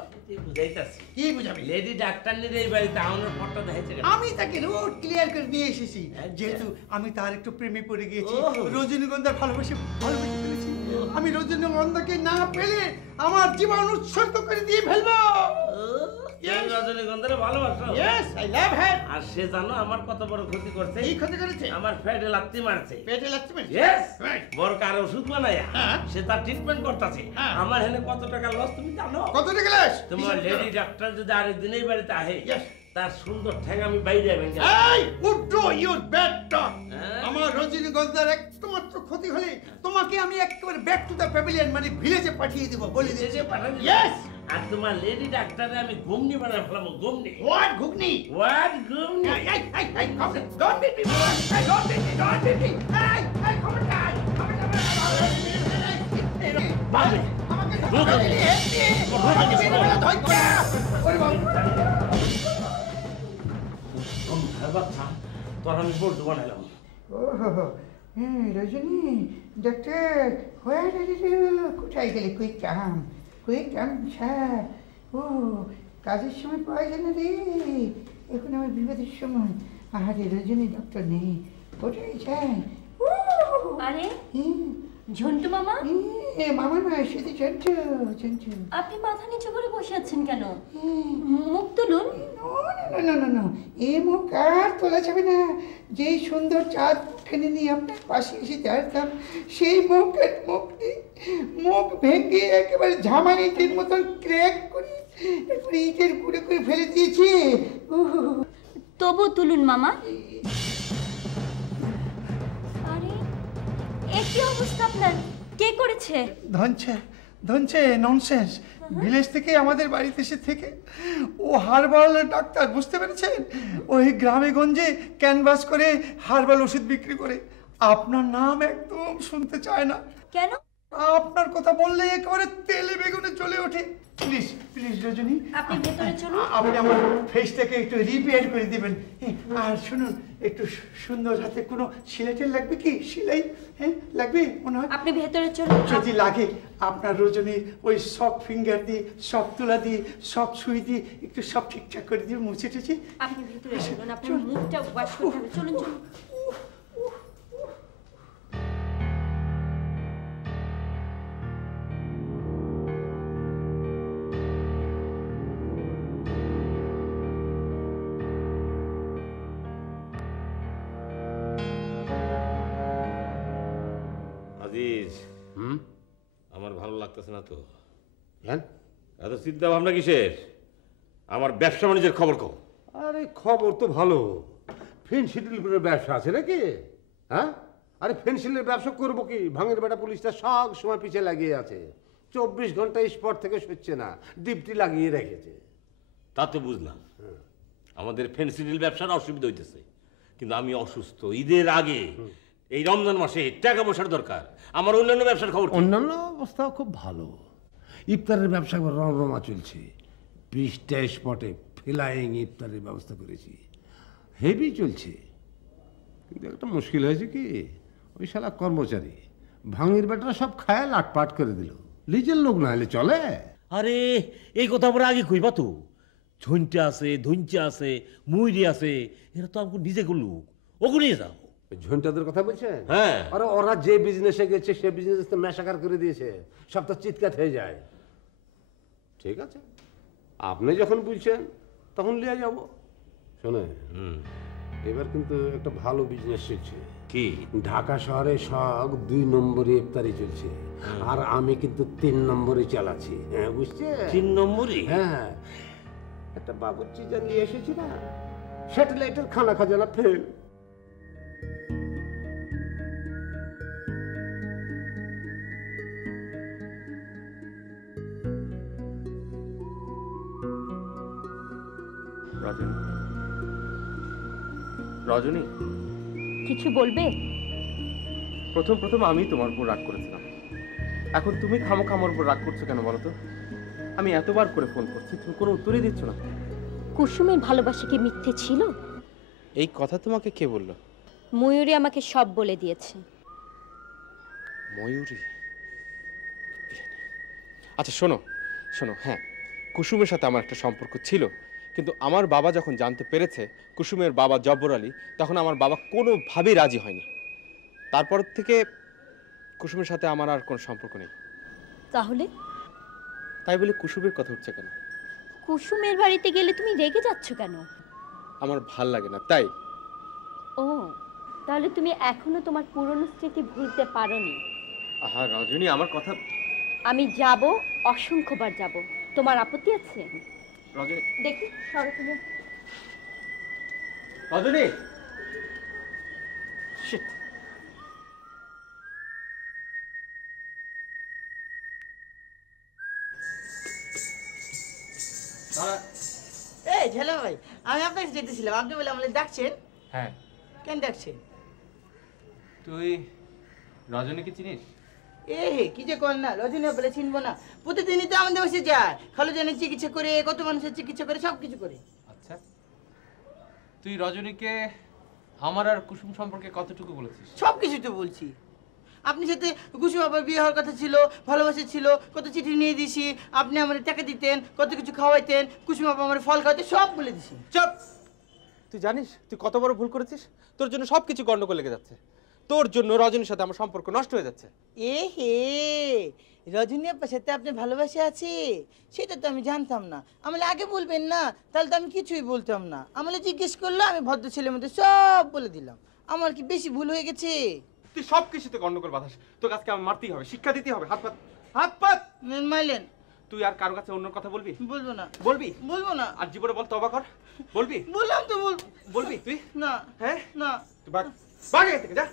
বুঝাইতাছি। কি বুঝাবি? লেডি ডাক্তার নিয়ে এই বাড়িতে আমার ফটো দেখাইছে কেন? আমি তাকে রোড ক্লিয়ার করে নিয়ে এসেছি, যেহেতু আমি তার একটু প্রেমে পড়ে গিয়েছি, ওহ। রজনীগন্ধার ভালোবেসে ফেলেছি। আমি রজনীগন্ধাকে না পেলে আমার জীবন উৎসর্গ করে দিয়ে ফেলবো। এই রজনীগন্ধারে ভালোবাসো? Yes, I love her. আর সে জানো আমার কত বড় ক্ষতি করছে? এই ক্ষতি করেছে? আমার পেটে লাথি মারছে। পেটে লাগছে মানে? Yes, Right. বড় কার ওষুধ বানায়া হ্যাঁ। সে তার ট্রিটমেন্ট করতেছে। হ্যাঁ। আমার হেনে কত টাকা লস তুমি জানো? কত টাকা লাস? তোমার লেডি ডাক্তার যদি আরেকদিনই বাড়িতে আহে, Yes. তার সুন্দর ঠ্যাং আমি বাইরে ভেঙে এই উড্ডো ইউর ব্যাড টক। হ্যাঁ? আমার রজনীগন্ধার একমাত্র ক্ষতি হলে তোমাকে আমি একেবারে ব্যাক টু দ্য প্যাভিলিয়ন মানে ভিলেজে পাঠিয়ে দেব বলে যে দিয়েছি। পাঠান। Yes. আর তোমার লেডি ডাক্তারে আমি ঘুমনি বানায় ফেলাবো, ঘুমনি। What ghugni? What ঘুমনি? Hey, come on. Don't beat me, boy. Hey, don't beat me, don't beat me. Hey, come on, guys. Come on, বাবু, আমাকে ধরে নিয়ে আমাকে মেরে ফেলা ধৈর্য। ওরে বাবা। বাচ্চা তোর আমি বলতে বানাইলাম। রজনী ডাক্তার কোথায় গেলে কুইক কাম স্যার। ও কাজের সময় পাওয়া যায় না রে, এখন আমার বিপদের সময়। আরে রজনী ডক্টর নেই, কোথায় যায়? আরে ঝন্টু মামা, মামা নয়, শুধু চঞ্চু চঞ্চু। আপনি মাথা নিচু করে বসে আছেন কেন? মুখ তুলুন। না, এ মুখ আর তোলা যাবে না। যেই সুন্দর চাঁদ টেনে নিয়ে আপনার পাশে এসে দাঁড়াতাম, সেই মুখ ভেঙে একেবারে ঝামানিটির মতন ক্র্যাক করে এরপরে ইটের গুঁড়ে করে ফেলে দিয়েছে। তবু তুলুন মামা। আরে এ কি অবস্থা আপনার? কে করেছে? ধনছে ননসেন্স। ভিলেজ থেকে আমাদের বাড়িতে এসে থেকে ও হার্বাল ডাক্তার, বুঝতে পেরেছেন? ওই গ্রামে গঞ্জে ক্যানভাস করে হার্বাল ওষুধ বিক্রি করে। আপনার নাম একদম শুনতে চায় না। কেন? আপনার কথা বললে একেবারে তেলে বেগুনে চলে ওঠে। প্লিজ রজনী, আপনি ভেতরে চলুন। আপনি আমার ফেসটাকে একটু রিপেয়ার করে দিবেন। আর শুনুন, একটু সুন্দর হাতে কোনো সিলেটের লাগবে কি? সিলাই লাগবে মনে হয়। আপনি ভেতরে চলুন। যদি লাগে আপনার রজনী ওই সব ফিঙ্গার দিয়ে, সব তুলা দিয়ে, সব সুই দিয়ে একটু সব ঠিকঠাক করে দিয়ে মুছে টুছে। আপনি ভেতরে চলুন, আপনার মুখটা ওয়াশ করতে হবে। চলুন চলুন। আজিজ, আমার ভালো লাগতেছে না তো। হ্যাঁ, এত চিন্তা ভাবনা কিসের? আমার ব্যবসা বাণিজ্যের খবর কও। আরে খবর তো ভালো। ফেন্সিডিলের ব্যবসা আছে নাকি? হ্যাঁ, আরে ফেন্সিলের ব্যবসা করবো কি? ভাঙের বেটা পুলিশটা সব সময় পিছিয়ে লাগিয়ে আছে, 24 ঘন্টা স্পট থেকে সরছে না, ডিপটি লাগিয়ে রেখেছে। তা তো বুঝলাম, আমাদের ফেন্সিডিল ব্যবসার অসুবিধা হইতেছে, কিন্তু আমি অসুস্থ। ঈদের আগে এই রমজান মাসে টাকা পয়সার দরকার। আমার অন্যান্য ব্যবসার খবর কি? অন্যান্য অবস্থাও খুব ভালো। ইফতারের ব্যবসা রমরমা চলছে। 20টা স্পটে ফ্লাইং ইফতারের ব্যবস্থা করেছি, হেভি চলছে। কিন্তু একটা মুশকিল হয়েছে কি, ওই শালা কর্মচারী ভাঙির বেটারা সব খায় লাটপাট করে দিল। নিজের লোক না হলে চলে? আরে এই কথা আমরা আগে কইবা তো। ঝঞ্চা আছে, ধুঞ্চা আছে, মুইরি আছে, এরা তো আমাকে নিজে লোক। ওগুলো নিয়ে যাও। ঝন্টাদের কথা বলছেন? হ্যাঁ। আরে ওরা যে বিজনেসে গেছে সে বিজনেস তো মেশাকার করে দিয়েছে, সব তো চিৎকার হয়ে যায়। ঠিক আছে, আপনি যখন বলছেন তখন লিয়ে যাব। শোনে, এবার কিন্তু একটা ভালো বিজনেস চলছে। কি? ঢাকা শহরে সব 2 নম্বরে ইফতারি চলছে, আর আমি কিন্তু 3 নম্বরে চালাচ্ছি। হ্যাঁ, বুঝছে? 3 নম্বরই? হ্যাঁ, একটা বাবুর্চি যা নিয়ে এসেছি না, স্যাটেলাইটের খানা খাজানা ফেল। রজনী, কিছু বলবে? প্রথম আমি তোমার উপর রাগ করেছিলাম, এখন তুমি খামোখা আমার উপর রাগ করছো কেন বলো তো? আমি এতবার করে ফোন করছি, তুমি কোনো উত্তরই দিচ্ছ না। কুসুমের ভালোবাসা কি মিথ্যে ছিল? এই কথা তোমাকে কে বললো? ময়ূরী আমাকে সব বলে দিয়েছে। ময়ূরী? আচ্ছা শোনো, হ্যাঁ, কুসুমের সাথে আমার একটা সম্পর্ক ছিল, কিন্তু আমার বাবা যখন জানতে পেরেছে কুসুমের বাবা জব্বর আলী, তখন আমার বাবা কোনোভাবেই রাজি হয়নি। তারপর থেকে কুসুমের সাথে আমার আর কোনো সম্পর্ক নেই। তাহলে? তাই বলে কুসুমের কথা উঠছে কেন? কুসুমের বাড়িতে গেলে তুমি রেগে যাচ্ছ কেন? আমার ভাল লাগে না তাই। ও, তাহলে তুমি এখনো তোমার পুরনো স্মৃতি ভুলতে পারোনি। আহা রজনী, আমার কথা। আমি যাব, অসংখ্যবার যাব। তোমার আপত্তি আছে? রজনী, দেখি সরো তুমি। রজনী, শিট। এই ঝেলা ভাই, আমি আপনার কাছে যেতেছিলাম, আপনি বলে আমাকে ডাকছেন? হ্যাঁ। কেন ডাকছেন? তুই রজনীকে চিনিস? কি যে কর না, রজনী বলে চিনবো না? প্রতিদিনই তো আমাদের বসে যায়, খালু জানের চিকিৎসা করে, কত মানুষের চিকিৎসা করে, সব কিছু করে। আচ্ছা, তুই রজনীকে আমার আর কুসুম সম্পর্কে কতটুকু বলেছিস? সব কিছু তো বলছি। আপনার সাথে কুসুম আবার বিয়ে হওয়ার কথা ছিল, ভালোবাসা ছিল, কত চিঠি নিয়ে দিছি, আপনি আমার টাকা দিতেন, কত কিছু খাওয়াইতেন, কুসুম আবার আমার ফল খাওয়াইতে, সব বলে দিছি। চুপ! তুই জানিস তুই কত বড় ভুল করেছিস? তোর জন্য সবকিছু গন্ডগোল লেগে যাচ্ছে। তোর জন্য রজনীর সাথে আমার সম্পর্ক নষ্ট হয়ে যাচ্ছে। হে, রজনী আপার সাথে আপনার ভালোবাসা আছে সেটা তো আমি জানতাম না। আমাকে আগে বলবেন না, তাহলে তো আমি কিছুই বলতাম না। আমাকে জিজ্ঞেস করলো, আমি ভদ্র ছেলের মধ্যে সব বলে দিলাম। আমার কি বেশি ভুল হয়ে গেছে? তুই সব কিছুতে গন্ডগোল বাঁধাস। তোর কাছে আমার মারতেই হবে, শিক্ষা দিতেই হবে। হাত পাত, হাত পাত। মাইলেন? তুই আর কারো কাছে অন্য কথা বলবি? বলবো না। বলবি? বলবো না। আর জীবনে বল তওবা কর। বলবি? বললাম তো বলবি তুই? না। হ্যাঁ না। তুই ভাগ, ভাগ এখান থেকে, যা।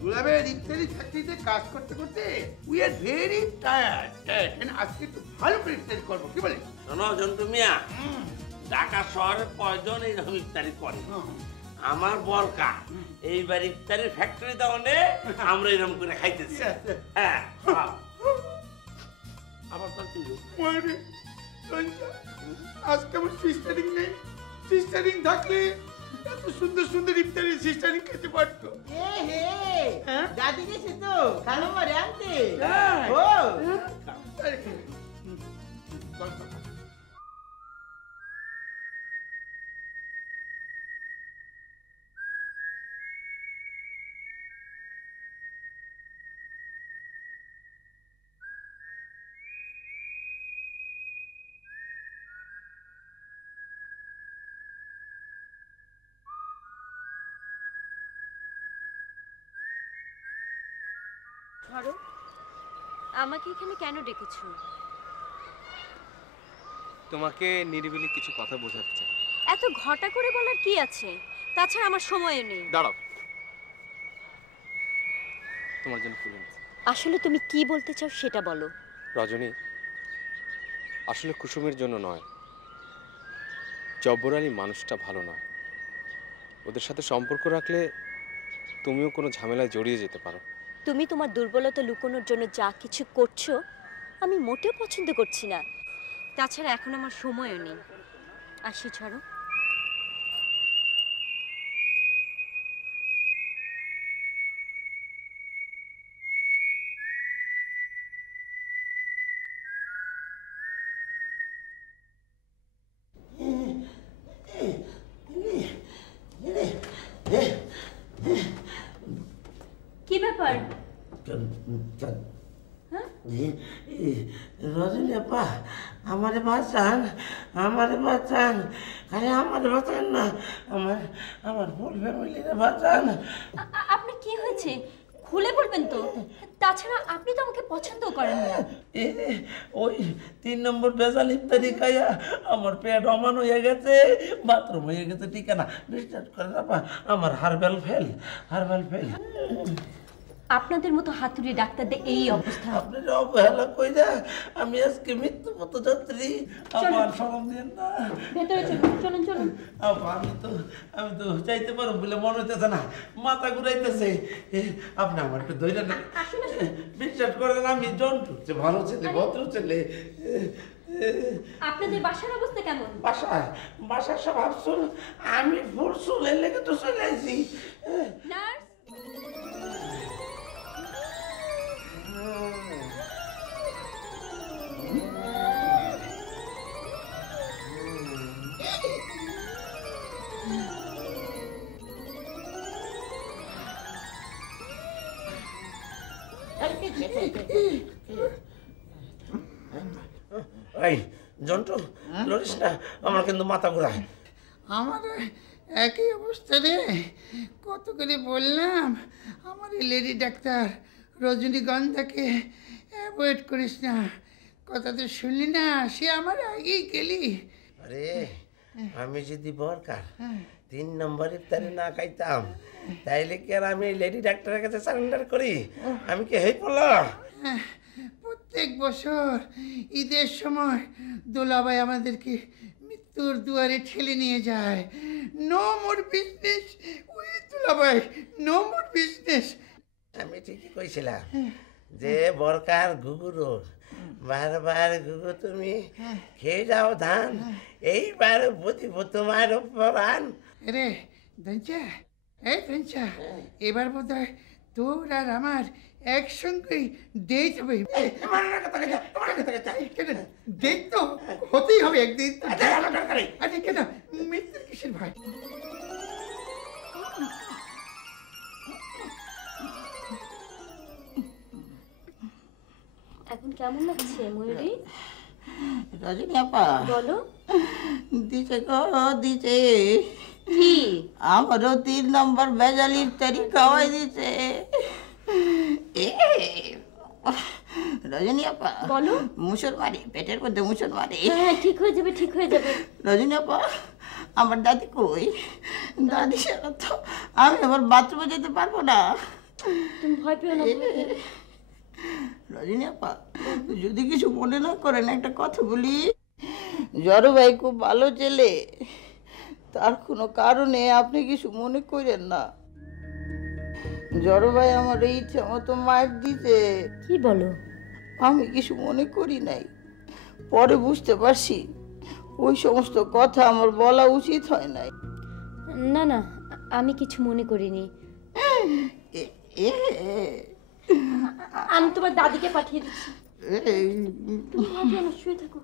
দুলাবের ইত্যাদি ফ্যাক্টরিতে কাজ করতে করতে উই আর ভেরি টায়ার্ড। আজকে একটু ভালো করে ইত্যাদি করবো, কি বলে? শোনো জন্টু মিয়া, ঢাকা শহরে কয়জন এইরকম ইফতারি করে? আমার বরকা এইবার ইফতারির ফ্যাক্টরি দাওনে আমরা এরকম করে খাইতেছি। হ্যাঁ, আবার তো আজকে আমার সিস্টারিং নেই। সিস্টারিং থাকলে এত সুন্দর সুন্দর ইফতারি সিস্টারিং খেতে পারতো। দাদি গেছে তো খালো মারে আনতে। ধরো, আমাকে এখানে কেন ডেকেছো? তোমাকে নিরিবিলি কিছু কথা বোঝাতে চাই। এত ঘটা করে বলার কি আছে? তাছাড়া আমার সময় নেই। দাঁড়াও, তোমার জন্য ফুল এনেছি। আসলে তুমি কি বলতে চাও সেটা বলো। রজনী, আসলে কুসুমের জন্য নয়, জব্বর আলী মানুষটা ভালো নয়। ওদের সাথে সম্পর্ক রাখলে তুমিও কোনো ঝামেলায় জড়িয়ে যেতে পারো। তুমি তোমার দুর্বলতা লুকোনোর জন্য যা কিছু করছো আমি মোটেও পছন্দ করছি না। তাছাড়া এখন আমার সময়ও নেই। আসি, ছাড়ো। কি ব্যাপার? রজনী আপা, আমারে বাঁচান, আমারে বাঁচান, আরে আমারে বাঁচান না, আমার ফুল ফ্যামিলিরে বাঁচান। আপনার কি হয়েছে? খুলে বলবেন তো? তাছাড়া আপনি তো আমাকে পছন্দও করেন না। ওই 3 নম্বর ভেজাল ইফতারি খাইয়া আমার পেট অমান হয়ে গেছে, বাথরুম হয়ে গেছে ঠিকানা। বিশ্বাস করেন আপা, আমার হারবেল ফেল। আপনাদের মতো হাতুড়ি ডাক্তারদের এই অবস্থা। আপনার অবহেলা কইরা আমি আজকে মৃত্যু পথযাত্রী। আমার শরম দেন না। ভেতরে চলুন চলুন। আপা আমি তো চাইতে পারো বলে মনে হইতেছে না, মাথা ঘুরাইতেছে। আপনি আমার একটু ধৈর্য নেন। বিশ্বাস করেন আমি জন্টু, ভালো ছেলে, ভদ্র ছেলে। আপনাদের বাসার অবস্থা কেমন? বাসার সব আফসোস, আমি ফুল চুলের লেগে তো চলে আসি। নার্স, এই জন্টু, লড়িস না, আমার কিন্তু মাথা ঘুরায়। আমার একই অবস্থা রে। কত করে বললাম আমার এই লেডি ডাক্তার রজনীগন্ধাকে অ্যাভয়েড করিস না, কথা তো শুনলি না, সে আমার আগেই গেলি। আরে আমি যদি বরকার 3 নম্বর ইফতারি না খাইতাম তাইলে কি আর আমি লেডি ডাক্তারের কাছে সারেন্ডার করি? আমি কি হয়ে পড়লাম? প্রত্যেক বছর ঈদের সময় দোলাভাই আমাদেরকে মৃত্যুর দুয়ারে ঠেলে নিয়ে যায়। নো মোর বিজনেস উই দোলাভাই, নো মোর বিজনেস। আমি ঠিকই কইছিলাম যে বরকার ঘুঘুরো, বারবার ঘুঘু তুমি খেয়ে যাও ধান, এইবার বুঝিব তোমার পরাণ। রে ধনচা, এই ধনচা, এবার বোধ হয় তোর আর আমার একসঙ্গেই ডেট হবে। ডেট তো হতেই হবে একদিন। আরে কেন মৃত্যুর কিসের ভয়? এখন কেমন লাগছে ময়ূরী? রজনী আপা বলো। দিছে গো দিছে। কি? আমারও 3 নম্বর ভেজাল ইফতারি খাওয়াই দিছে। রজনী আপা বলো। মুসল মারি, পেটের মধ্যে মুসল মারি। হ্যাঁ ঠিক হয়ে যাবে, ঠিক হয়ে যাবে। রজনী আপা আমার দাদি কই? দাদি ছাড়া তো আমি আবার বাথরুমে যেতে পারবো না। তুমি ভয় পেও না। রজনী আপা যদি কিছু মনে না করেন একটা কথা বলি। জড়ো ভাই খুব ভালো ছেলে, তার কোনো কারণে আপনি কিছু মনে করেন না। জড়ো ভাই আমার ইচ্ছা মতো মার দিতে। কি বলো? আমি কিছু মনে করি নাই, পরে বুঝতে পারছি ওই সমস্ত কথা আমার বলা উচিত হয় নাই। না না, আমি কিছু মনে করিনি। আমি তোমার দাদিকে পাঠিয়ে দিচ্ছি। তুমি ভাবো না, শুয়ে থাকো।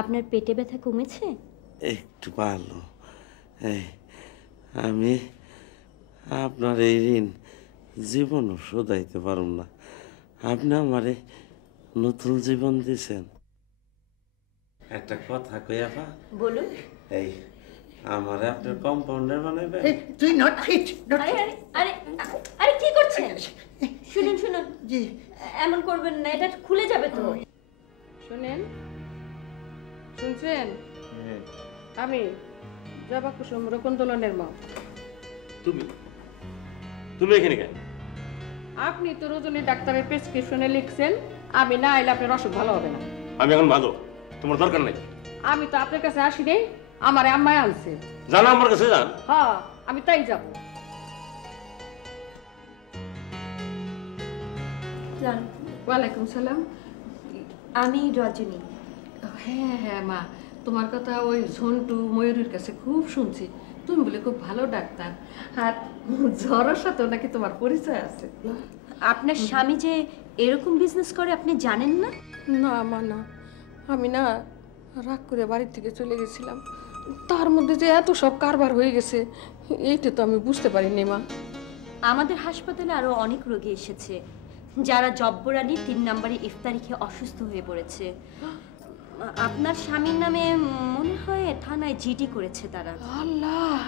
আপনার পেটে ব্যথা কমেছে? একটু ভালো। আমি আপনার এই ঋণ জীবনও শোধাইতে পারব না। আপনি আমারে নতুন জীবন দিয়েছেন। একটা কথা কই আপা। বলুন। এই আমারে আপনার কম্পাউন্ডার বানাইবে? তুই নট ফিট। আরে আরে আরে আরে কি করছেন? শুনুন শুনুন, জি এমন করবেন না, এটা খুলে যাবে তো। শুনেন, শুনছেন? আমি জবা কুসুম রকুন্দলনের মা। তুমি এখানে কেন? আপনি তো রজনী ডাক্তারের প্রেসক্রিপশনে লিখছেন, আমি না এলে আপনার অসুখ ভালো হবে না। আমি এখন ভালো, তোমার দরকার নাই। আমি তো আপনার কাছে আসিনি, আমার আম্মাই আনছে। জানা আমার কাছে যান। হ্যাঁ আমি তাই যাব। ওয়ালাইকুম সালাম। আমি রজনী। হ্যাঁ হ্যাঁ মা, তোমার কথা ওই ঝন্টু ময়ূরের কাছে খুব শুনছি, তুমি বলে খুব ভালো ডাক্তার, আর জ্বরের সাথেও নাকি তোমার পরিচয় আছে। আপনার স্বামী যে এরকম বিজনেস করে আপনি জানেন না? না মা না, আমি না রাগ করে বাড়ির থেকে চলে গেছিলাম, তার মধ্যে যে এত সব কারবার হয়ে গেছে এইটা তো আমি বুঝতে পারিনি মা। আমাদের হাসপাতালে আরো অনেক রোগী এসেছে, যারা জব্বর আলী 3 নম্বরে ইফতারি খেয়ে অসুস্থ হয়ে পড়েছে। আপনার স্বামীর নামে মনে হয় থানায় জিডি করেছে তারা। আল্লাহ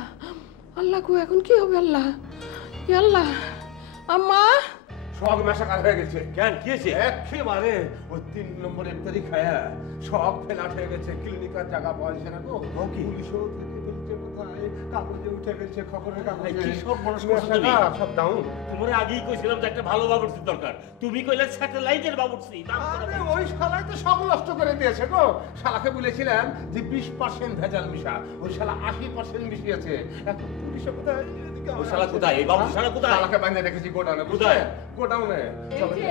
আল্লাহ গো, এখন কি হবে? আল্লাহ আল্লাহ, আম্মা সব মেশাকার হয়ে গেছে। কেন কি হয়েছে? একেবারে ওই 3 নম্বর ইফতারি খায়া সব ফেলাট হয়ে গেছে। ক্লিনিকার জায়গা পাওয়া না গো, পুলিশও থেকে ফেলছে কোথায়, কাগজে উঠে গেছে, খবরের কাগজে। কি সব মানুষ করছো তুমি? সব ডাউন। তোমার আগেই কইছিলাম যে একটা ভালো বাবুর্চির দরকার, তুমি কইলে স্যাটেলাইটের বাবুর্চি। আরে ওই শালাই তো সব নষ্ট করে দিয়েছে গো। শালাকে বলেছিলাম যে 20% ভেজাল মিশা, ওই শালা 80% মিশিয়েছে। এখন পুলিশে কোথায়? ওই শালা কোথায়? এই বাবুর শালা কোথায়? শালাকে বাইন্ধে রেখেছি গোডাউনে। কোথায়? গোডাউনে। এই যে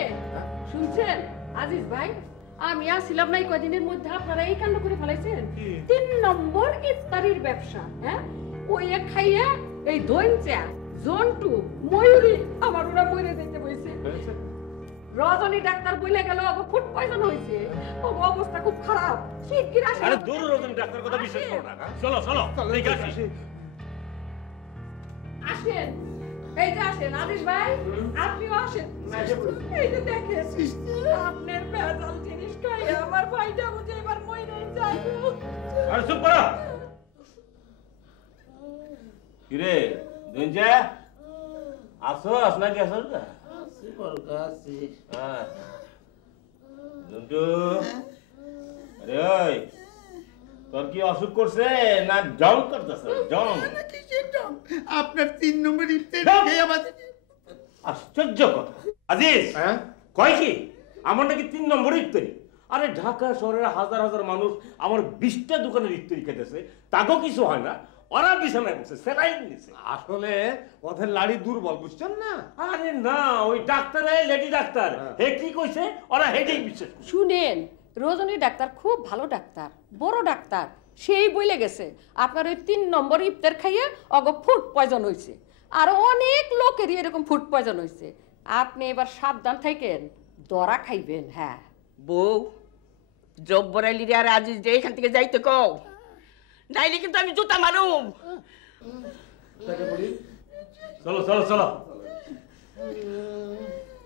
শুনছেন আজিজ ভাই, আমি আসছিলাম না এই কদিনের মধ্যে আপনারা এই কাণ্ড করে ফেলাইছেন। 3 নম্বর ইফতারির ব্যবসা, হ্যাঁ ওই এক খাইয়া এই দইনচা জন্টু ময়ূরী আমার ওরা মরে দিতে বইছে। রজনী ডাক্তার বলে গেল ফুড পয়জন হয়েছে, অবস্থা খুব খারাপ। শিগগির আসেন। আরে দূর রজনী ডাক্তার কথা বিশ্বাস করো না। চলো চলো ঠিক আছে আসেন। এই যে আসেন আজিজ ভাই, আপনিও আসেন। এই যে দেখেন আপনার ভেজাল জিনিস খাইয়া আমার ভাইটা বুঝে এবার মরে যাইবো। আরে চুপ করো। কিরে দঞ্জা আসো, আসনা কি আসল না? আসি বলকা আসি। হ্যাঁ জন্টু, আরে ওই তোর কি অসুখ করছে না জং করতেছে? জং? আপনার 3 নম্বর ইফতারি খেয়ে আমাদের আশ্চর্য কথা। আজিজ কয় কি আমার নাকি 3 নম্বর ইফতারি? আরে ঢাকা শহরের হাজার হাজার মানুষ আমার 20টা দোকানের ইফতারি খেতেছে, তাকেও কিছু হয় না। ওরা বিছানায় বসে স্যালাইন নিছে। আসলে ওদের লাড়ি দুর্বল, বুঝছেন না? আরে না, ওই ডাক্তার লেডি ডাক্তার হে কি কইছে ওরা হেডেই বিশ্বাস করছে। শুনেন, রজনী ডাক্তার খুব ভালো ডাক্তার, বড় ডাক্তার। সেই বলে গেছে আপনার ওই 3 নম্বর ইফতার খাইয়া অগ ফুড পয়জন হয়েছে। আর অনেক লোকেরই এরকম ফুড পয়জন হয়েছে। আপনি এবার সাবধান থাকেন, দরা খাইবেন। হ্যাঁ বউ, জব্বর আলী আর আজিজ যে এখান থেকে যাইতে কও, নাইলে কিন্তু আমি জুতা মারুম। চলো চলো চলো।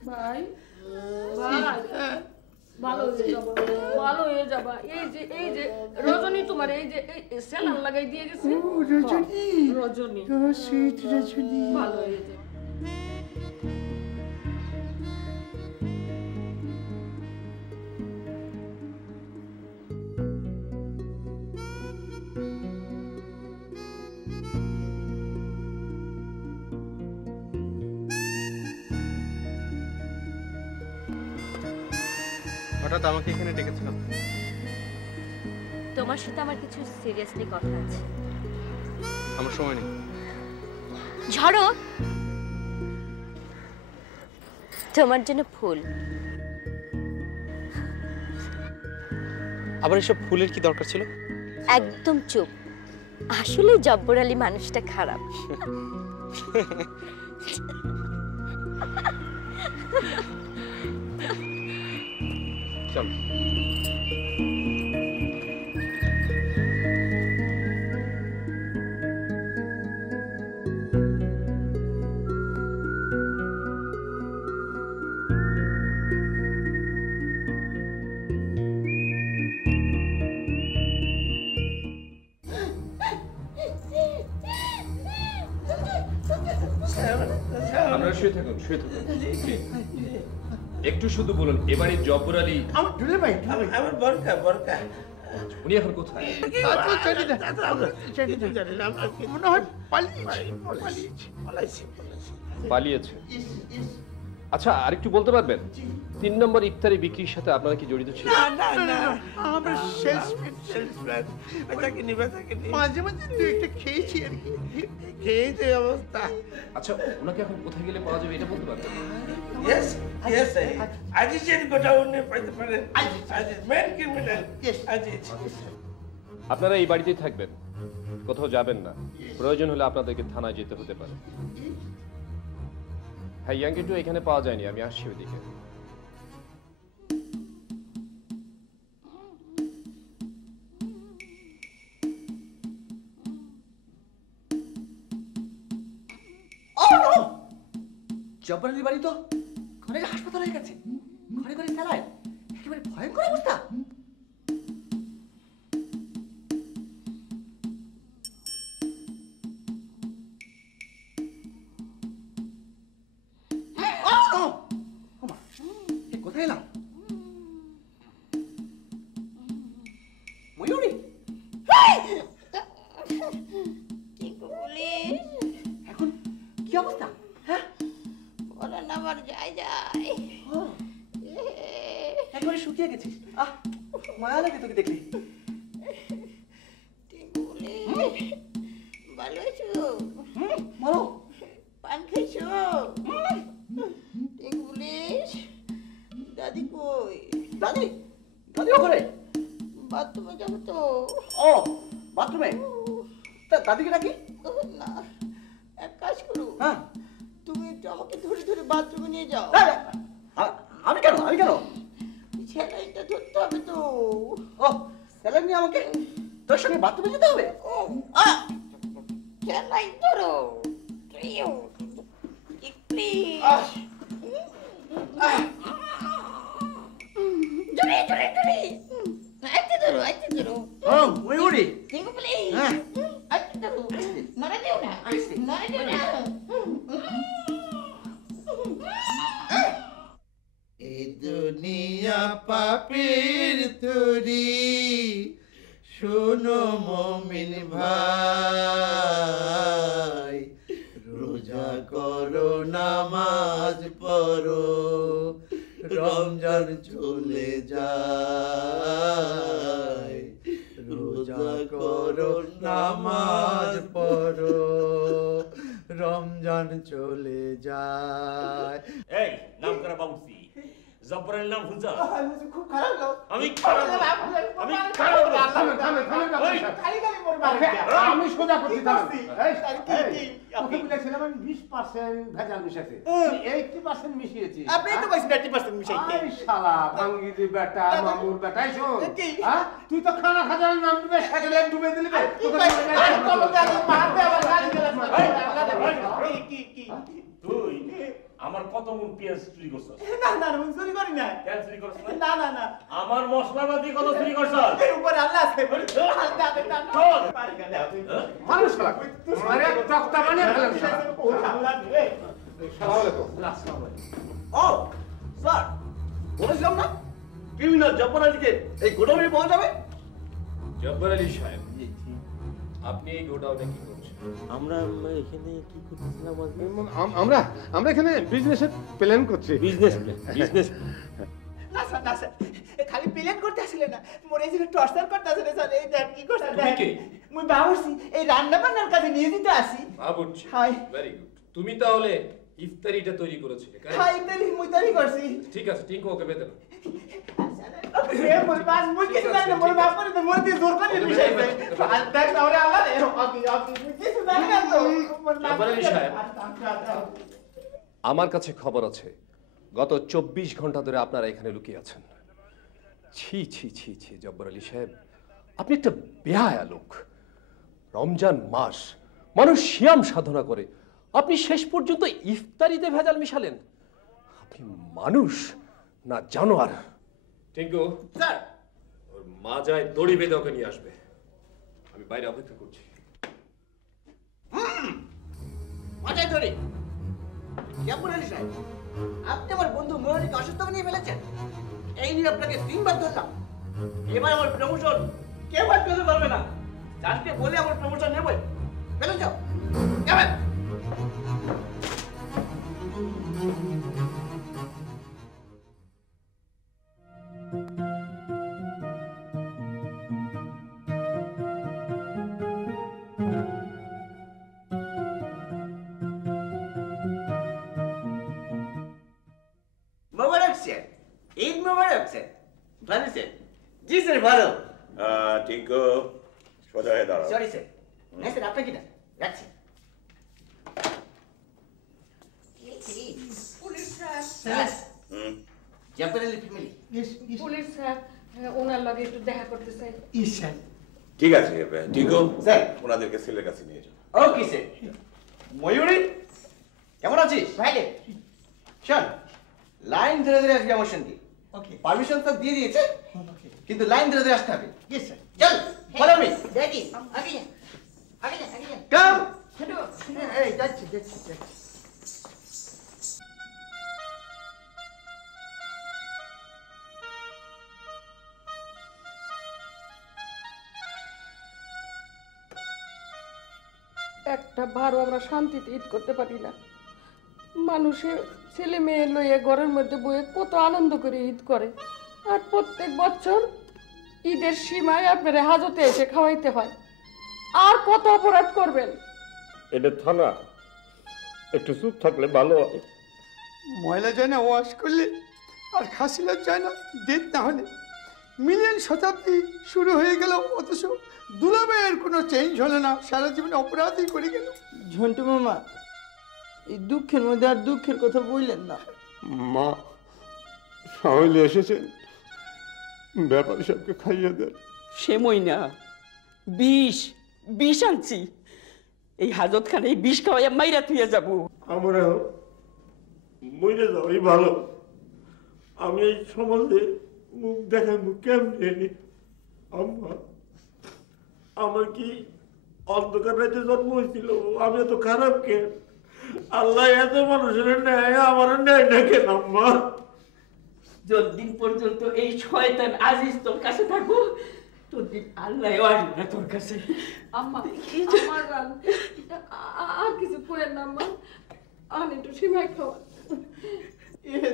ভাই ভাই ভালো হয়ে যাবা, ভালো হয়ে যাবা। এই যে রজনী তোমার এই যে সেলান লাগাই দিয়ে গেছে। রজনী, রজনী সুইট রজনী ভালো হয়ে যাবে। হঠাৎ আমাকে এখানে ডেকেছিলাম। তোমার সাথে আমার কিছু সিরিয়াসলি কথা আছে। আমার সময় নেই। ঝড়ো, তোমার জন্য ফুল। আবার এসব ফুলের কি দরকার ছিল? একদম চুপ। আসলে জব্বর আলী মানুষটা খারাপ। চল। আপনারা শুয়ে থাকুন, শুয়ে থাকুন। একটু শুধু বলুন, এবারে জব্বর আলী আমার ঢুলে ভাই, আমার বরকা বরকা। উনি এখন কোথায়? মনে হয় পালিয়েছে। আচ্ছা, আরেকটু বলতে পারবেন 3 নম্বর ইফতারি বিক্রির সাথে আপনারা কি জড়িত ছিলেন? না না আমরা সেলসম্যান এটাকে নিবে তাকে মাঝে মাঝে দু একটা খেয়েছি আর কি। খেয়ে যে অবস্থা। আচ্ছা, ওনাকে এখন কোথায় গেলে পাওয়া যাবে এটা বলতে পারবেন? ইয়েস ইয়েস আজিজের গোডাউনে পাইতে পারেন। Aziz main criminal. আজিজ আপনারা এই বাড়িতেই থাকবেন, কোথাও যাবেন না। প্রয়োজন হলে আপনাদেরকে থানায় যেতে হতে পারে। হ্যাঁ, ইয়াংকিটু এখানে পাওয়া যায়নি, আমি আসছি ওইদিকে। জব্বর আলীর বাড়ি তো ঘরে হাসপাতাল হয়ে গেছে, ঘরে ঘরে চালায়, একেবারে ভয়ঙ্কর অবস্থা। কোথায় এলাম? ময়ূরী, এখন কি অবস্থা? হ্যাঁ, আমার যায় যায় একবারে শুকিয়ে গেছিস। আহ, মায়া লাগে তোকে দেখলি। ভালো আছো? বলো। পান খাইছো? পুলিশ দাদি কই? দাদি? দাদি ওখানে? বাথরুমে যাবো তো। ও, বাথরুমে? তা দাদিকে ডাকি? না, এক কাজ করো, হ্যাঁ, তুমি একটু আমাকে ধরে ধরে বাথরুমে নিয়ে যাও। আমি কেন? আমি কেন? স্যালাইনটা ধরতে হবে তো। ও, স্যালাইন নিয়ে আমাকে তোর সঙ্গে বাথরুমে যেতে হবে? স্যালাইন ধরো প্লিজ। জোরে জোরে জোরে আইতে ধরো, আইতে ধরো। ও ময়ূরী, টিঙ্কু প্লিজ। হ্যাঁ, আইতে ধরো, নড়ে দিও না, নড়ে দিও না। এই দুনিয়া পাপের তরি, শোনো মুমিন ভাই, রোজা করো নামাজ পড়ো, রমজান চলে যায়। রোজা করো নামাজ পড়ো, রমজান চলে যায়। এই নাম করা বাবুসি জব্বরের নাম হুজা। খুব খারাপ লোক। আমি আমি সোজা করছি, তোকে বলেছিলাম আমি 20% ভেজাল মিশাতে, 80% মিশিয়েছি। আপনি তো কইছেন 80% মিশাইতে। আরে শালা বাঙ্গিদি বেটা, মামুর বেটা, এই শোন, হ্যাঁ তুই তো খানা খাজার নাম ডুবে সাইকেলে ডুবে দিলি বে। তুই আমার কত মন পেঁয়াজ চুরি করছস? না না, আমি চুরি করি না। কেন চুরি করছস? না না না, আমার মশলাপাতি কত চুরি করছস? এর উপর আল্লাহ আছে। মানুষ শালা মারে তক্তা বানিয়ে ফেলেন শালা। ও স্যার, বলেছিলাম না ক্রিমিনাল জব্বার আলীকে এই গোডাউনে পাওয়া যাবে। জব্বার আলী সাহেব, আপনি এই গোডাউনে কি করছেন? আমরা এখানে কি করতেছিলাম? আমরা এখানে বিজনেসের প্ল্যান করছি। বিজনেস না স্যার, না স্যার, খালি প্লেন করতে আসলে না, মোর এই যে টর্চার করতে আসলে স্যার। এই দেখ কি করতে তুমি কে? মুই বাবুর্চি, এই রান্না বান্নার কাজে নিয়ে দিতে আসি। বাবুর্চি? Hi, very good. তুমি তাহলে ইফতারিটা তৈরি করেছিলে? হাই তালি মুই তৈরি করছি। ঠিক আছে, টিঙ্কু ওকে বেঁধে দাও। এ মোর বাস মুই কিছু জানি না, মোর বাপ করে তো মোর দিয়ে জোর করে মিশাইছে। আর দেখ না ওরে আল্লাহ রে, অকি মুই কিছু জানি না তো। জব্বার আলী সাহেব, আমার কাছে খবর আছে গত 24 ঘন্টা ধরে আপনারা এখানে লুকিয়ে আছেন। ছি ছি ছি ছি জব্বার আলী সাহেব, আপনি একটা বেহায়া লোক। রমজান মাস, মানুষ সিয়াম সাধনা করে, আপনি শেষ পর্যন্ত ইফতারিতে ভেজাল মিশালেন। আপনি মানুষ না জানোয়ার? টিঙ্কু স্যার, ওর মাজায় দড়ি বেঁধে ওকে নিয়ে আসবে। আমি বাইরে অপেক্ষা করছি। মাথায় ধরে জব্বার আলী সাহেব, আপনি আমার বন্ধু ময়ূরীকে অসুস্থ নিয়ে ফেলেছেন। এই নিয়ে আপনাকে 3 বার ধরলাম। এবার আমার প্রমোশন কেউ আর পেতে পারবে না। জানতে বলে আমার প্রমোশন নেবই। বেরো যাও, যাবেন। মোবারক স্যার, ঈদ মোবারক স্যার। ভালো স্যার? জি স্যার, ভালো। টিঙ্কু সোজা হয়ে দাঁড়াও। Sorry sir. না স্যার, আপনাকে না, রাখছি। Police sir, sir, Jabbar Ali family. Police sir, ওনার লগে একটু দেখা করতে চাই। ইস স্যার। ঠিক আছে টিঙ্কু, স্যার ওনাদেরকে সেলের কাছে নিয়ে যাও। Okay sir. ময়ূরী, কেমন আছিস? ভাইলে শোন, লাইন ধরে ধরে আসবে আমার সঙ্গে। ওকে, পারমিশন তো দিয়ে দিয়েছে, কিন্তু লাইন ধরে ধরে আসতে হবে। Yes sir. চল, ফলো মি। ড্যাডি আগে যান, আগে যান, আগে যান। কাম। এই যাচ্ছি যাচ্ছি যাচ্ছি। একটা বারও আমরা শান্তিতে ঈদ করতে পারি না। মানুষের ছেলে মেয়ে লইয়ে ঘরের মধ্যে বয়ে কত আনন্দ করে ঈদ করে, আর প্রত্যেক বছর ঈদের সীমায় আপনারা হাজতে এসে খাওয়াইতে হয়। আর কত অপরাধ করবেন? এটা থানা, একটু চুপ থাকলে ভালো হয়। ময়লা যায় না ওয়াশ করলে, আর খাসিলার যায় না ডেট না হলে। মিলিয়ন শতাব্দী শুরু হয়ে গেল, অথচ দুলাভাইয়ের কোনো চেঞ্জ হলো না, সারা জীবনে অপরাধই করে গেল। ঝন্টু মামা, এই দুঃখের মধ্যে আর দুঃখের কথা বললেন না। মা সাহলে এসেছেন, ব্যাপারী সাহেবকে খাইয়ে দেন। সেমই না, বিষ বিষ আনছি। এই হাজত খানে এই বিষ খাওয়াইয়া মাইরা তুইয়া যাবো। আমরা মরে যাওয়াই ভালো। আমি এই সমাজে মুখ দেখাবো কেমনে? আম্মা, আমার কি অন্ধকার রাতে জন্ম হয়েছিল? আমি এত খারাপ কেন? আল্লাহ এত মানুষের নেয়, আমার নেয় না কেন আম্মা? যতদিন পর্যন্ত এই শয়তান আজিজ তোর কাছে থাকবো, তোরদিন আল্লাহও আসবে না তোর কাছে। আম্মা, আমার আর কিছু করেন না আম্মা, আর একটু সীমাই খাওয়া।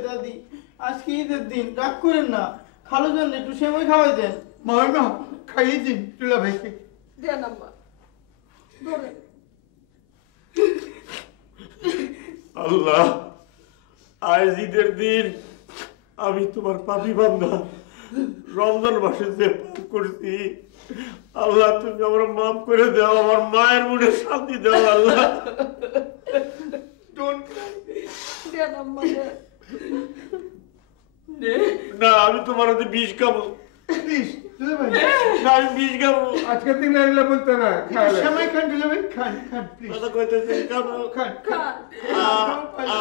দাদি, আজকে ঈদের দিন, রাগ করেন না, খালো জন্য একটু সেমাই খাওয়াই দেন। মামা খাইয়ে দিন দুলাভাইকে। দেন আম্মা, ধরেন। আল্লাহ, আজ ঈদের দিন আমি তোমার পাপী বান্দা, রমজান মাসে যে পাপ করছি, আল্লাহ তুমি আমার মাফ করে দাও, আমার মায়ের মনে শান্তি দাও আল্লাহ। দেন আম্মা, না, আমি তোমার হাতে বিষ খাবো। প্লিজ দুলাভাই, না, আমি বিষ খাবো। আজকের দিন এগুলো বলতে না, সেমাই খান দুলাভাই, খান খান প্লিজ। কথা কইতেছি, খাবো। খান খান। আ